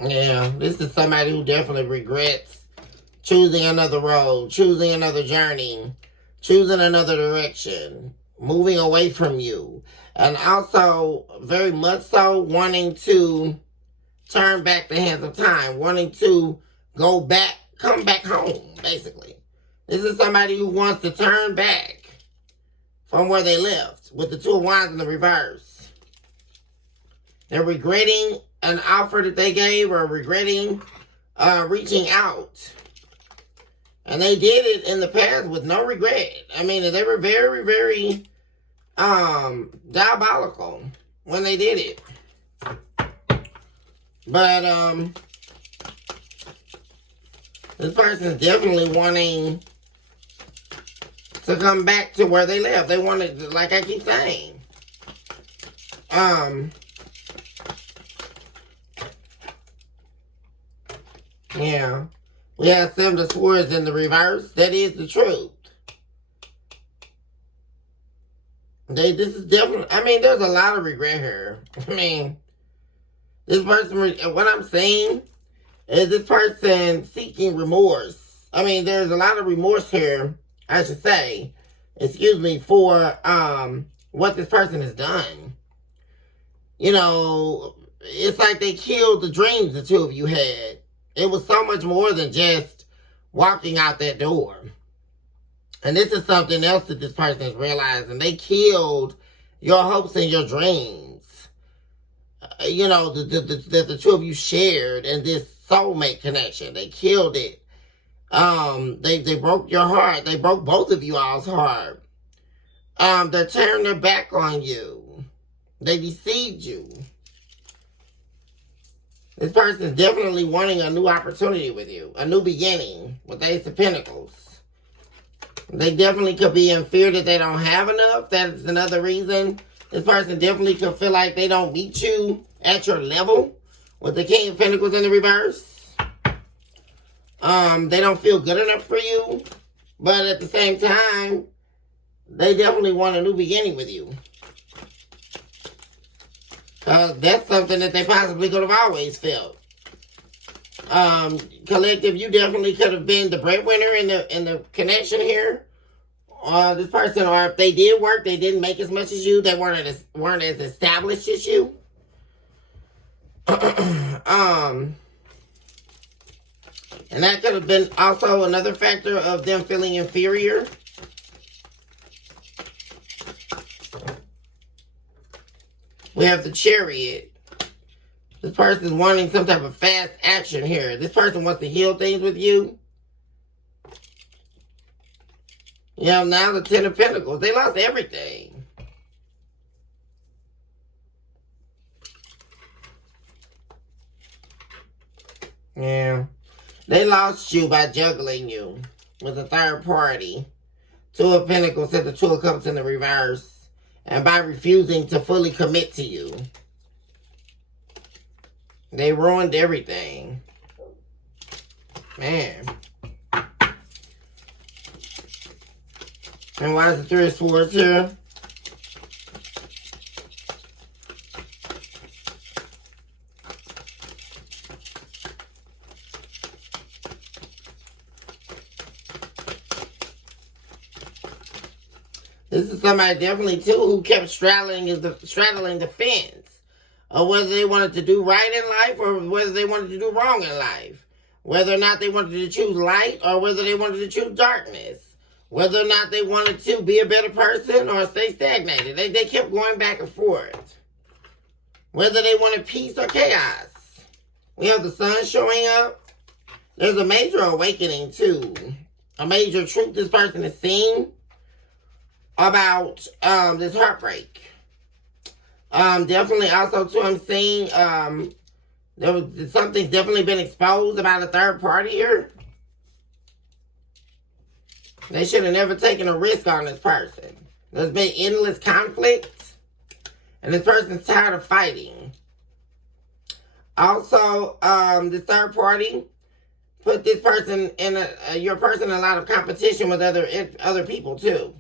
Yeah, this is somebody who definitely regrets choosing another road, choosing another journey, choosing another direction, moving away from you. And also, very much so, wanting to turn back the hands of time, wanting to come back home, basically. This is somebody who wants to turn back from where they left with the Two of Wands in the reverse. They're regretting an offer that they gave or regretting reaching out. And they did it in the past with no regret. I mean, they were very, very diabolical when they did it. But this person is definitely wanting to come back to where they left. They wanted, like I keep saying. Yeah. We have Seven of Swords in the reverse. That is the truth. This is definitely, I mean, there's a lot of regret here. I mean, this person, what I'm saying is this person seeking remorse. I mean, there's a lot of remorse here, I should say, excuse me, for what this person has done. You know, it's like they killed the dreams the two of you had. It was so much more than just walking out that door. And this is something else that this person is realizing. They killed your hopes and your dreams. You know, the two of you shared and this soulmate connection. They killed it. They broke your heart. They broke both of you all's heart. They turned their back on you. They deceived you. This person is definitely wanting a new opportunity with you. A new beginning with the Ace of Pentacles. They definitely could be in fear that they don't have enough. That is another reason. This person definitely could feel like they don't meet you at your level. With the King of Pentacles in the reverse. They don't feel good enough for you. But at the same time, they definitely want a new beginning with you. That's something that they possibly could have always felt. Collective, you definitely could have been the breadwinner in the connection here. This person, or if they did work, they didn't make as much as you. They weren't as established as you. And that could have been also another factor of them feeling inferior. We have the Chariot. This person is wanting some type of fast action here. This person wants to heal things with you. You know, now the Ten of Pentacles. They lost everything. Yeah. They lost you by juggling you with a third party. Two of Pentacles and the Two of Cups in the reverse. And by refusing to fully commit to you. They ruined everything. Man. And why is the Three of Swords here? This is somebody definitely, too, who kept straddling the fence of whether they wanted to do right in life or whether they wanted to do wrong in life. Whether or not they wanted to choose light or whether they wanted to choose darkness. Whether or not they wanted to be a better person or stay stagnated. They kept going back and forth. Whether they wanted peace or chaos. We have the Sun showing up. There's a major awakening, too. A major truth this person is seeing about this heartbreak. Definitely also too, I'm seeing something's definitely been exposed about a third party here. They should have never taken a risk on this person. There's been endless conflict, and this person's tired of fighting. Also, this third party put this person in your person in a lot of competition with other people too.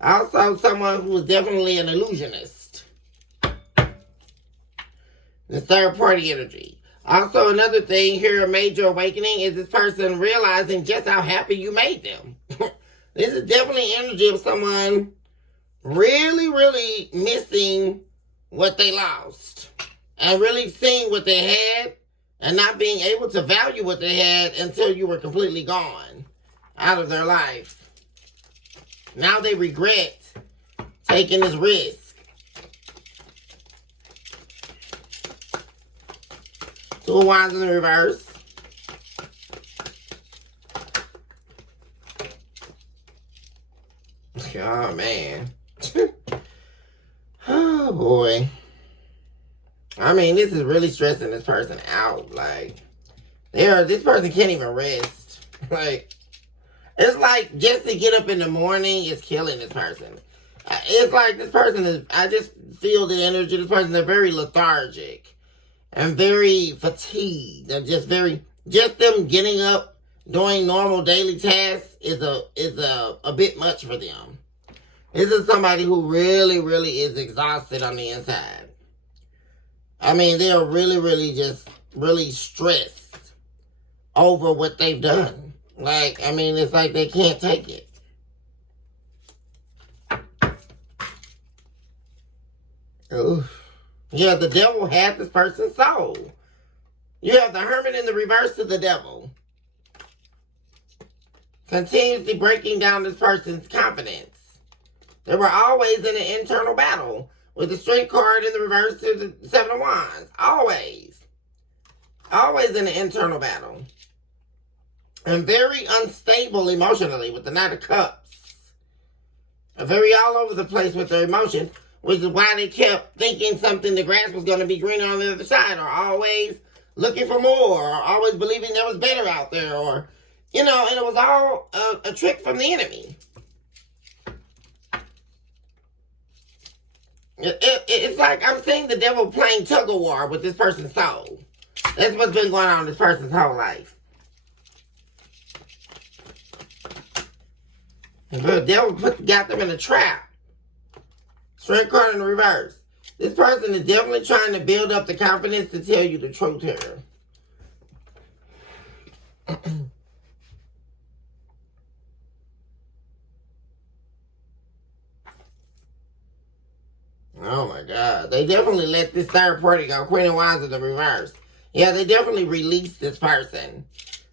Also, someone who is definitely an illusionist. The third party energy. Also, another thing here, a major awakening, is this person realizing just how happy you made them. This is definitely energy of someone really, really missing what they lost. And really seeing what they had and not being able to value what they had until you were completely gone out of their life. Now they regret taking this risk. Two of Wands in the reverse. Oh, man. Oh, boy. I mean, this is really stressing this person out. Like, this person can't even rest. Like, it's like just to get up in the morning is killing this person. It's like this person is, I just feel the energy of this person. They're very lethargic and very fatigued. And just them getting up, doing normal daily tasks is a bit much for them. This is somebody who really, really is exhausted on the inside. I mean, they're really stressed over what they've done. Like, I mean, it's like they can't take it. Oof. Yeah, the devil had this person's soul. You have the Hermit in the reverse to the devil. Continuously breaking down this person's confidence. They were always in an internal battle with the Strength card in the reverse to the Seven of Wands. Always. Always in an internal battle. And very unstable emotionally with the Knight of Cups. Very all over the place with their emotions, which is why they kept thinking the grass was going to be greener on the other side, or always looking for more, or always believing there was better out there, or, and it was all a trick from the enemy. It's like I'm seeing the devil playing tug of war with this person's soul. That's what's been going on in this person's whole life. And the devil got them in a trap. Strength card in the reverse. This person is definitely trying to build up the confidence to tell you the truth here. Oh my God. They definitely let this third party go. Queen of Wands in the reverse. Yeah, they definitely released this person.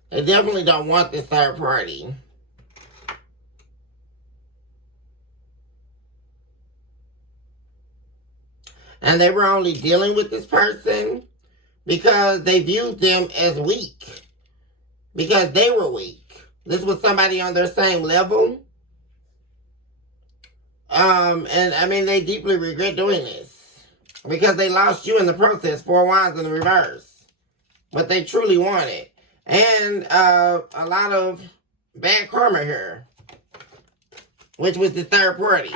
They definitely don't want this third party. And they were only dealing with this person because they viewed them as weak. Because they were weak. This was somebody on their same level. And I mean, they deeply regret doing this. Because they lost you in the process. Four of Wands in the reverse. What they truly wanted. And a lot of bad karma here. Which was the third party.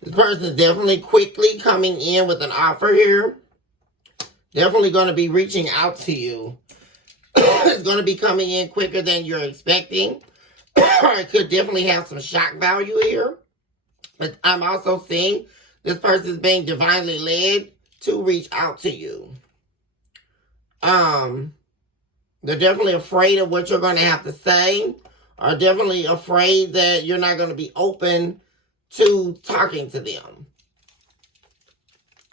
This person is definitely quickly coming in with an offer here. Definitely going to be reaching out to you. It's going to be coming in quicker than you're expecting. It could definitely have some shock value here. But I'm also seeing this person is being divinely led to reach out to you. They're definitely afraid of what you're going to have to say. Or definitely afraid that you're not going to be open to talking to them.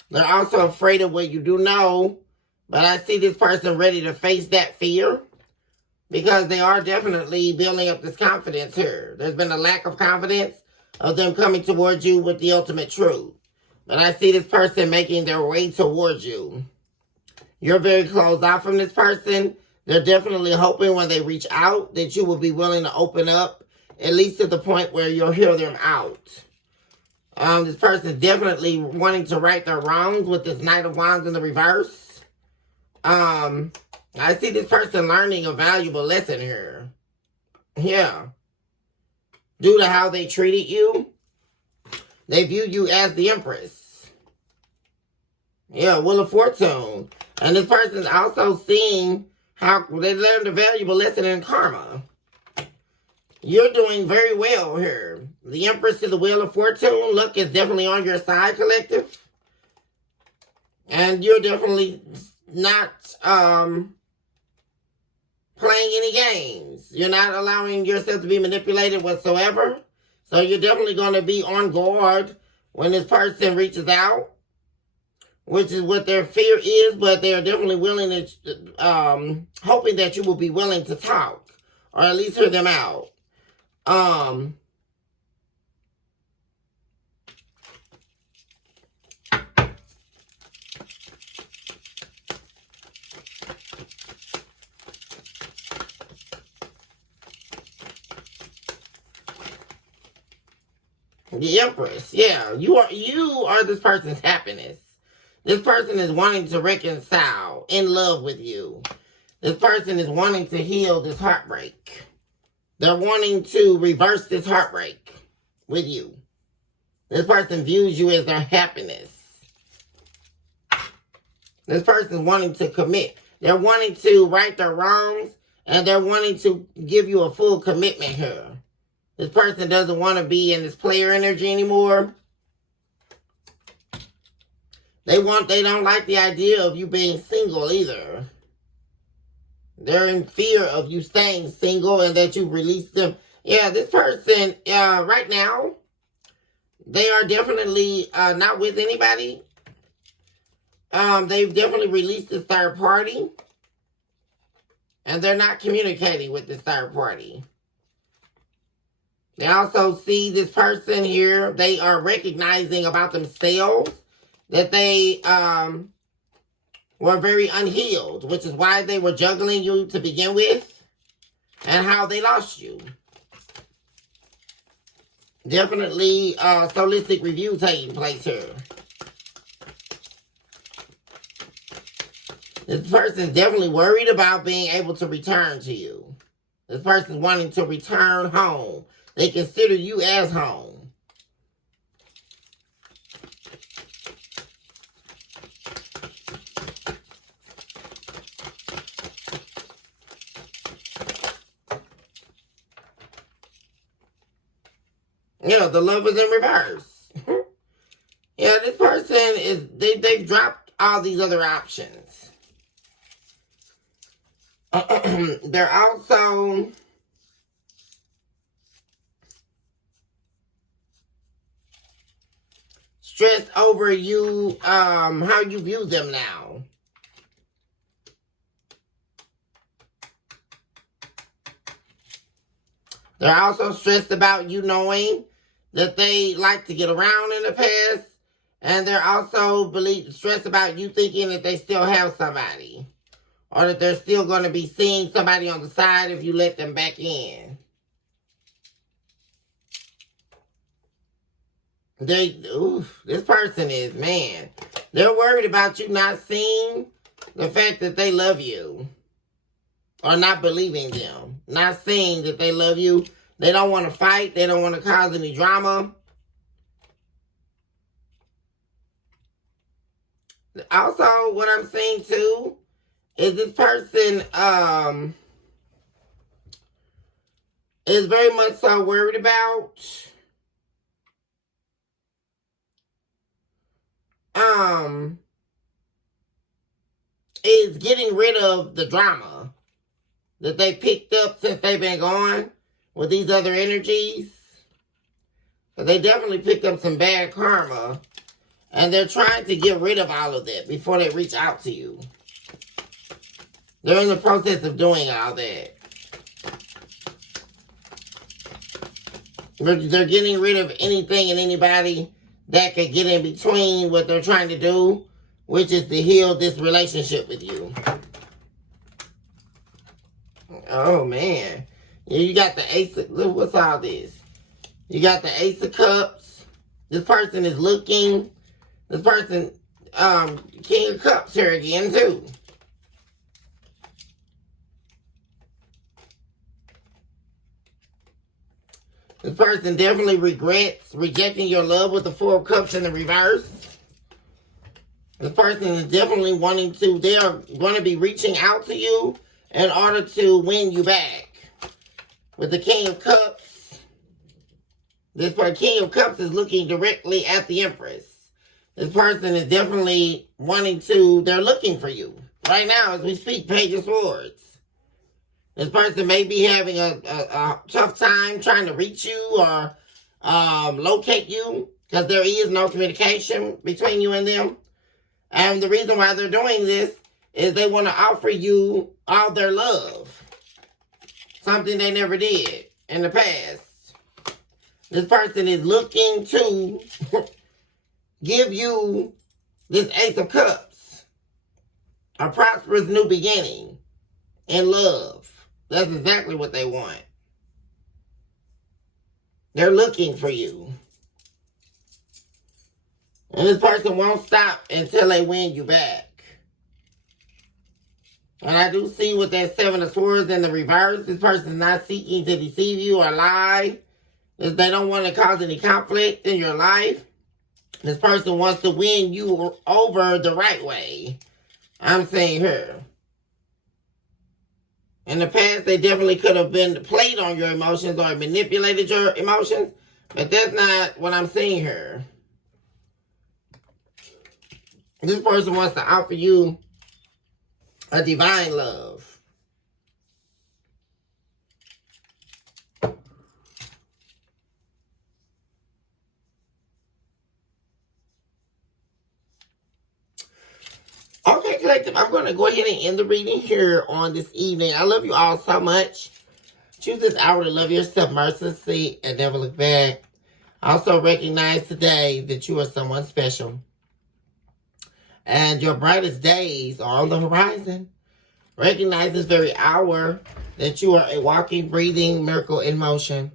They're also afraid of what you do know, but I see this person ready to face that fear because they are definitely building up this confidence here. There's been a lack of confidence of them coming towards you with the ultimate truth. But I see this person making their way towards you. You're very closed off from this person. They're definitely hoping when they reach out that you will be willing to open up at least to the point where you'll hear them out. This person is definitely wanting to right their wrongs with this Knight of Wands in the reverse. I see this person learning a valuable lesson here. Yeah. Due to how they treated you, they view you as the Empress. Yeah, Wheel of Fortune. And this person is also seeing how they learned a valuable lesson in karma. You're doing very well here. The Empress to the Wheel of Fortune. Luck is definitely on your side, collective. And you're definitely not playing any games. You're not allowing yourself to be manipulated whatsoever. So you're definitely going to be on guard when this person reaches out, which is what their fear is, but they're definitely willing to, hoping that you will be willing to talk, or at least hear them out. The Empress, yeah, you are this person's happiness. This person is wanting to reconcile, in love with you. This person is wanting to heal this heartbreak. They're wanting to reverse this heartbreak with you. This person views you as their happiness. This person is wanting to commit. They're wanting to right their wrongs, and they're wanting to give you a full commitment here. This person doesn't want to be in this player energy anymore. They don't like the idea of you being single either. They're in fear of you staying single and that you release them. Yeah, this person, right now, they are definitely not with anybody. They've definitely released this third party. And they're not communicating with this third party. They also see this person here. They are recognizing about themselves that they were very unhealed, which is why they were juggling you to begin with, and how they lost you. Definitely holistic review taking place here. This person is definitely worried about being able to return to you. This person is wanting to return home. They consider you as home. Yeah, the love is in reverse. Yeah, this person is, they've dropped all these other options. They're also stressed over you, how you view them now. They're also stressed about you knowing that they like to get around in the past. And they're also stressed about you thinking that they still have somebody. Or that they're still going to be seeing somebody on the side if you let them back in. This person is, man. They're worried about you not seeing the fact that they love you. Or not believing them. Not seeing that they love you. They don't want to fight. They don't want to cause any drama. Also, what I'm seeing too is this person is very much so worried about is getting rid of the drama that they picked up since they've been gone with these other energies. But they definitely picked up some bad karma. And they're trying to get rid of all of that before they reach out to you. They're in the process of doing all that. They're getting rid of anything and anybody that could get in between what they're trying to do, which is to heal this relationship with you. Oh, man. You got the Ace of, look, what's all this? You got the Ace of Cups. This person is looking. This person, King of Cups here again, too. This person definitely regrets rejecting your love with the Four of Cups in the reverse. This person is definitely wanting to, they are going to be reaching out to you in order to win you back. With the King of Cups, this King of Cups is looking directly at the Empress. This person is definitely wanting to, they're looking for you. Right now, as we speak, Page of Swords. This person may be having a tough time trying to reach you or locate you because there is no communication between you and them. And the reason why they're doing this is they want to offer you all their love. Something they never did in the past. This person is looking to give you this Ace of Cups. A prosperous new beginning in love. That's exactly what they want. They're looking for you. And this person won't stop until they win you back. And I do see with that Seven of Swords in the reverse, this person is not seeking to deceive you or lie. They don't want to cause any conflict in your life. This person wants to win you over the right way. I'm saying here. In the past, they definitely could have been played on your emotions or manipulated your emotions. But that's not what I'm saying here. This person wants to offer you a divine love. Okay, collective, I'm going to go ahead and end the reading here on this evening. I love you all so much. Choose this hour to love yourself mercilessly and never look back. Also recognize today that you are someone special. And your brightest days are on the horizon. Recognize this very hour that you are a walking, breathing miracle in motion.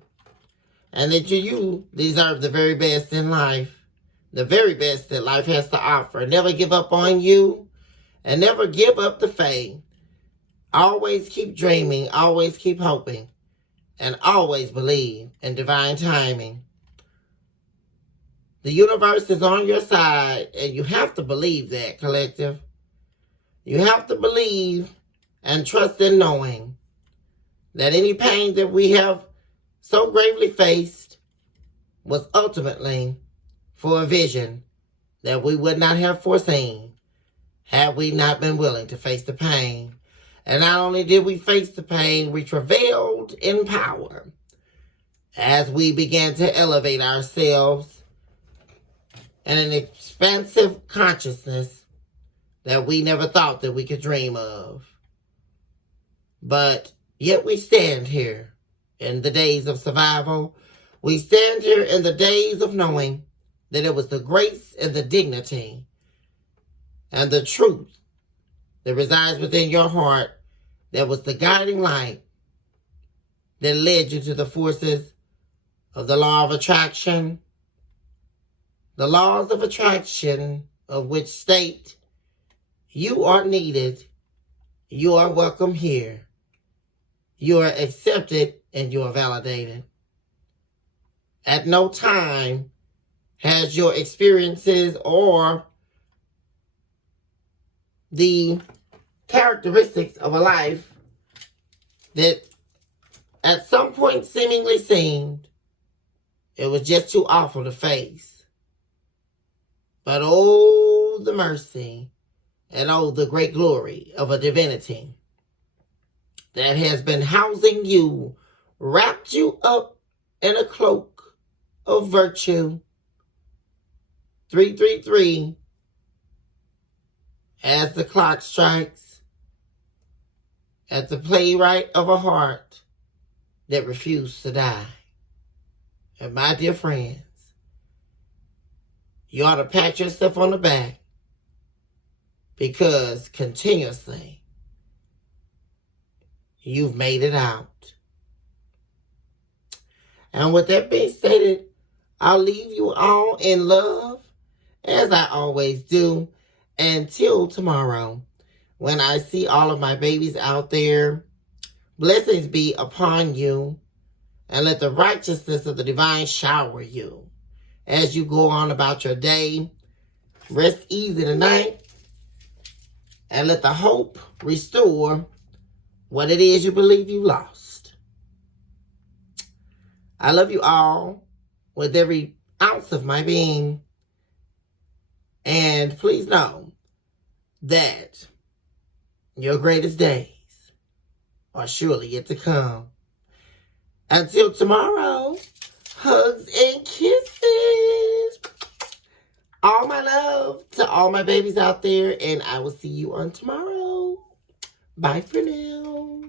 And that you deserve the very best in life. The very best that life has to offer. Never give up on you. And never give up the faith. Always keep dreaming. Always keep hoping. And always believe in divine timing. The universe is on your side, and you have to believe that, collective. You have to believe and trust in knowing that any pain that we have so gravely faced was ultimately for a vision that we would not have foreseen had we not been willing to face the pain. And not only did we face the pain, we travailed in power as we began to elevate ourselves and an expansive consciousness that we never thought that we could dream of. But yet we stand here in the days of survival. We stand here in the days of knowing that it was the grace and the dignity and the truth that resides within your heart that was the guiding light that led you to the forces of the law of attraction. The laws of attraction of which state you are needed, you are welcome here, you are accepted, and you are validated. At no time has your experiences or the characteristics of a life that at some point seemingly seemed it was just too awful to face. But oh, the mercy and oh, the great glory of a divinity that has been housing you, wrapped you up in a cloak of virtue. 333, as the clock strikes, at the playwright of a heart that refused to die. And my dear friends, you ought to pat yourself on the back because continuously you've made it out. And with that being stated, I'll leave you all in love, as I always do, until tomorrow. When I see all of my babies out there, blessings be upon you, and let the righteousness of the divine shower you as you go on about your day. Rest easy tonight, and let the hope restore what it is you believe you lost. I love you all with every ounce of my being. And please know that your greatest days are surely yet to come. Until tomorrow, hugs and kisses. All my love to all my babies out there, and I will see you on tomorrow. Bye for now.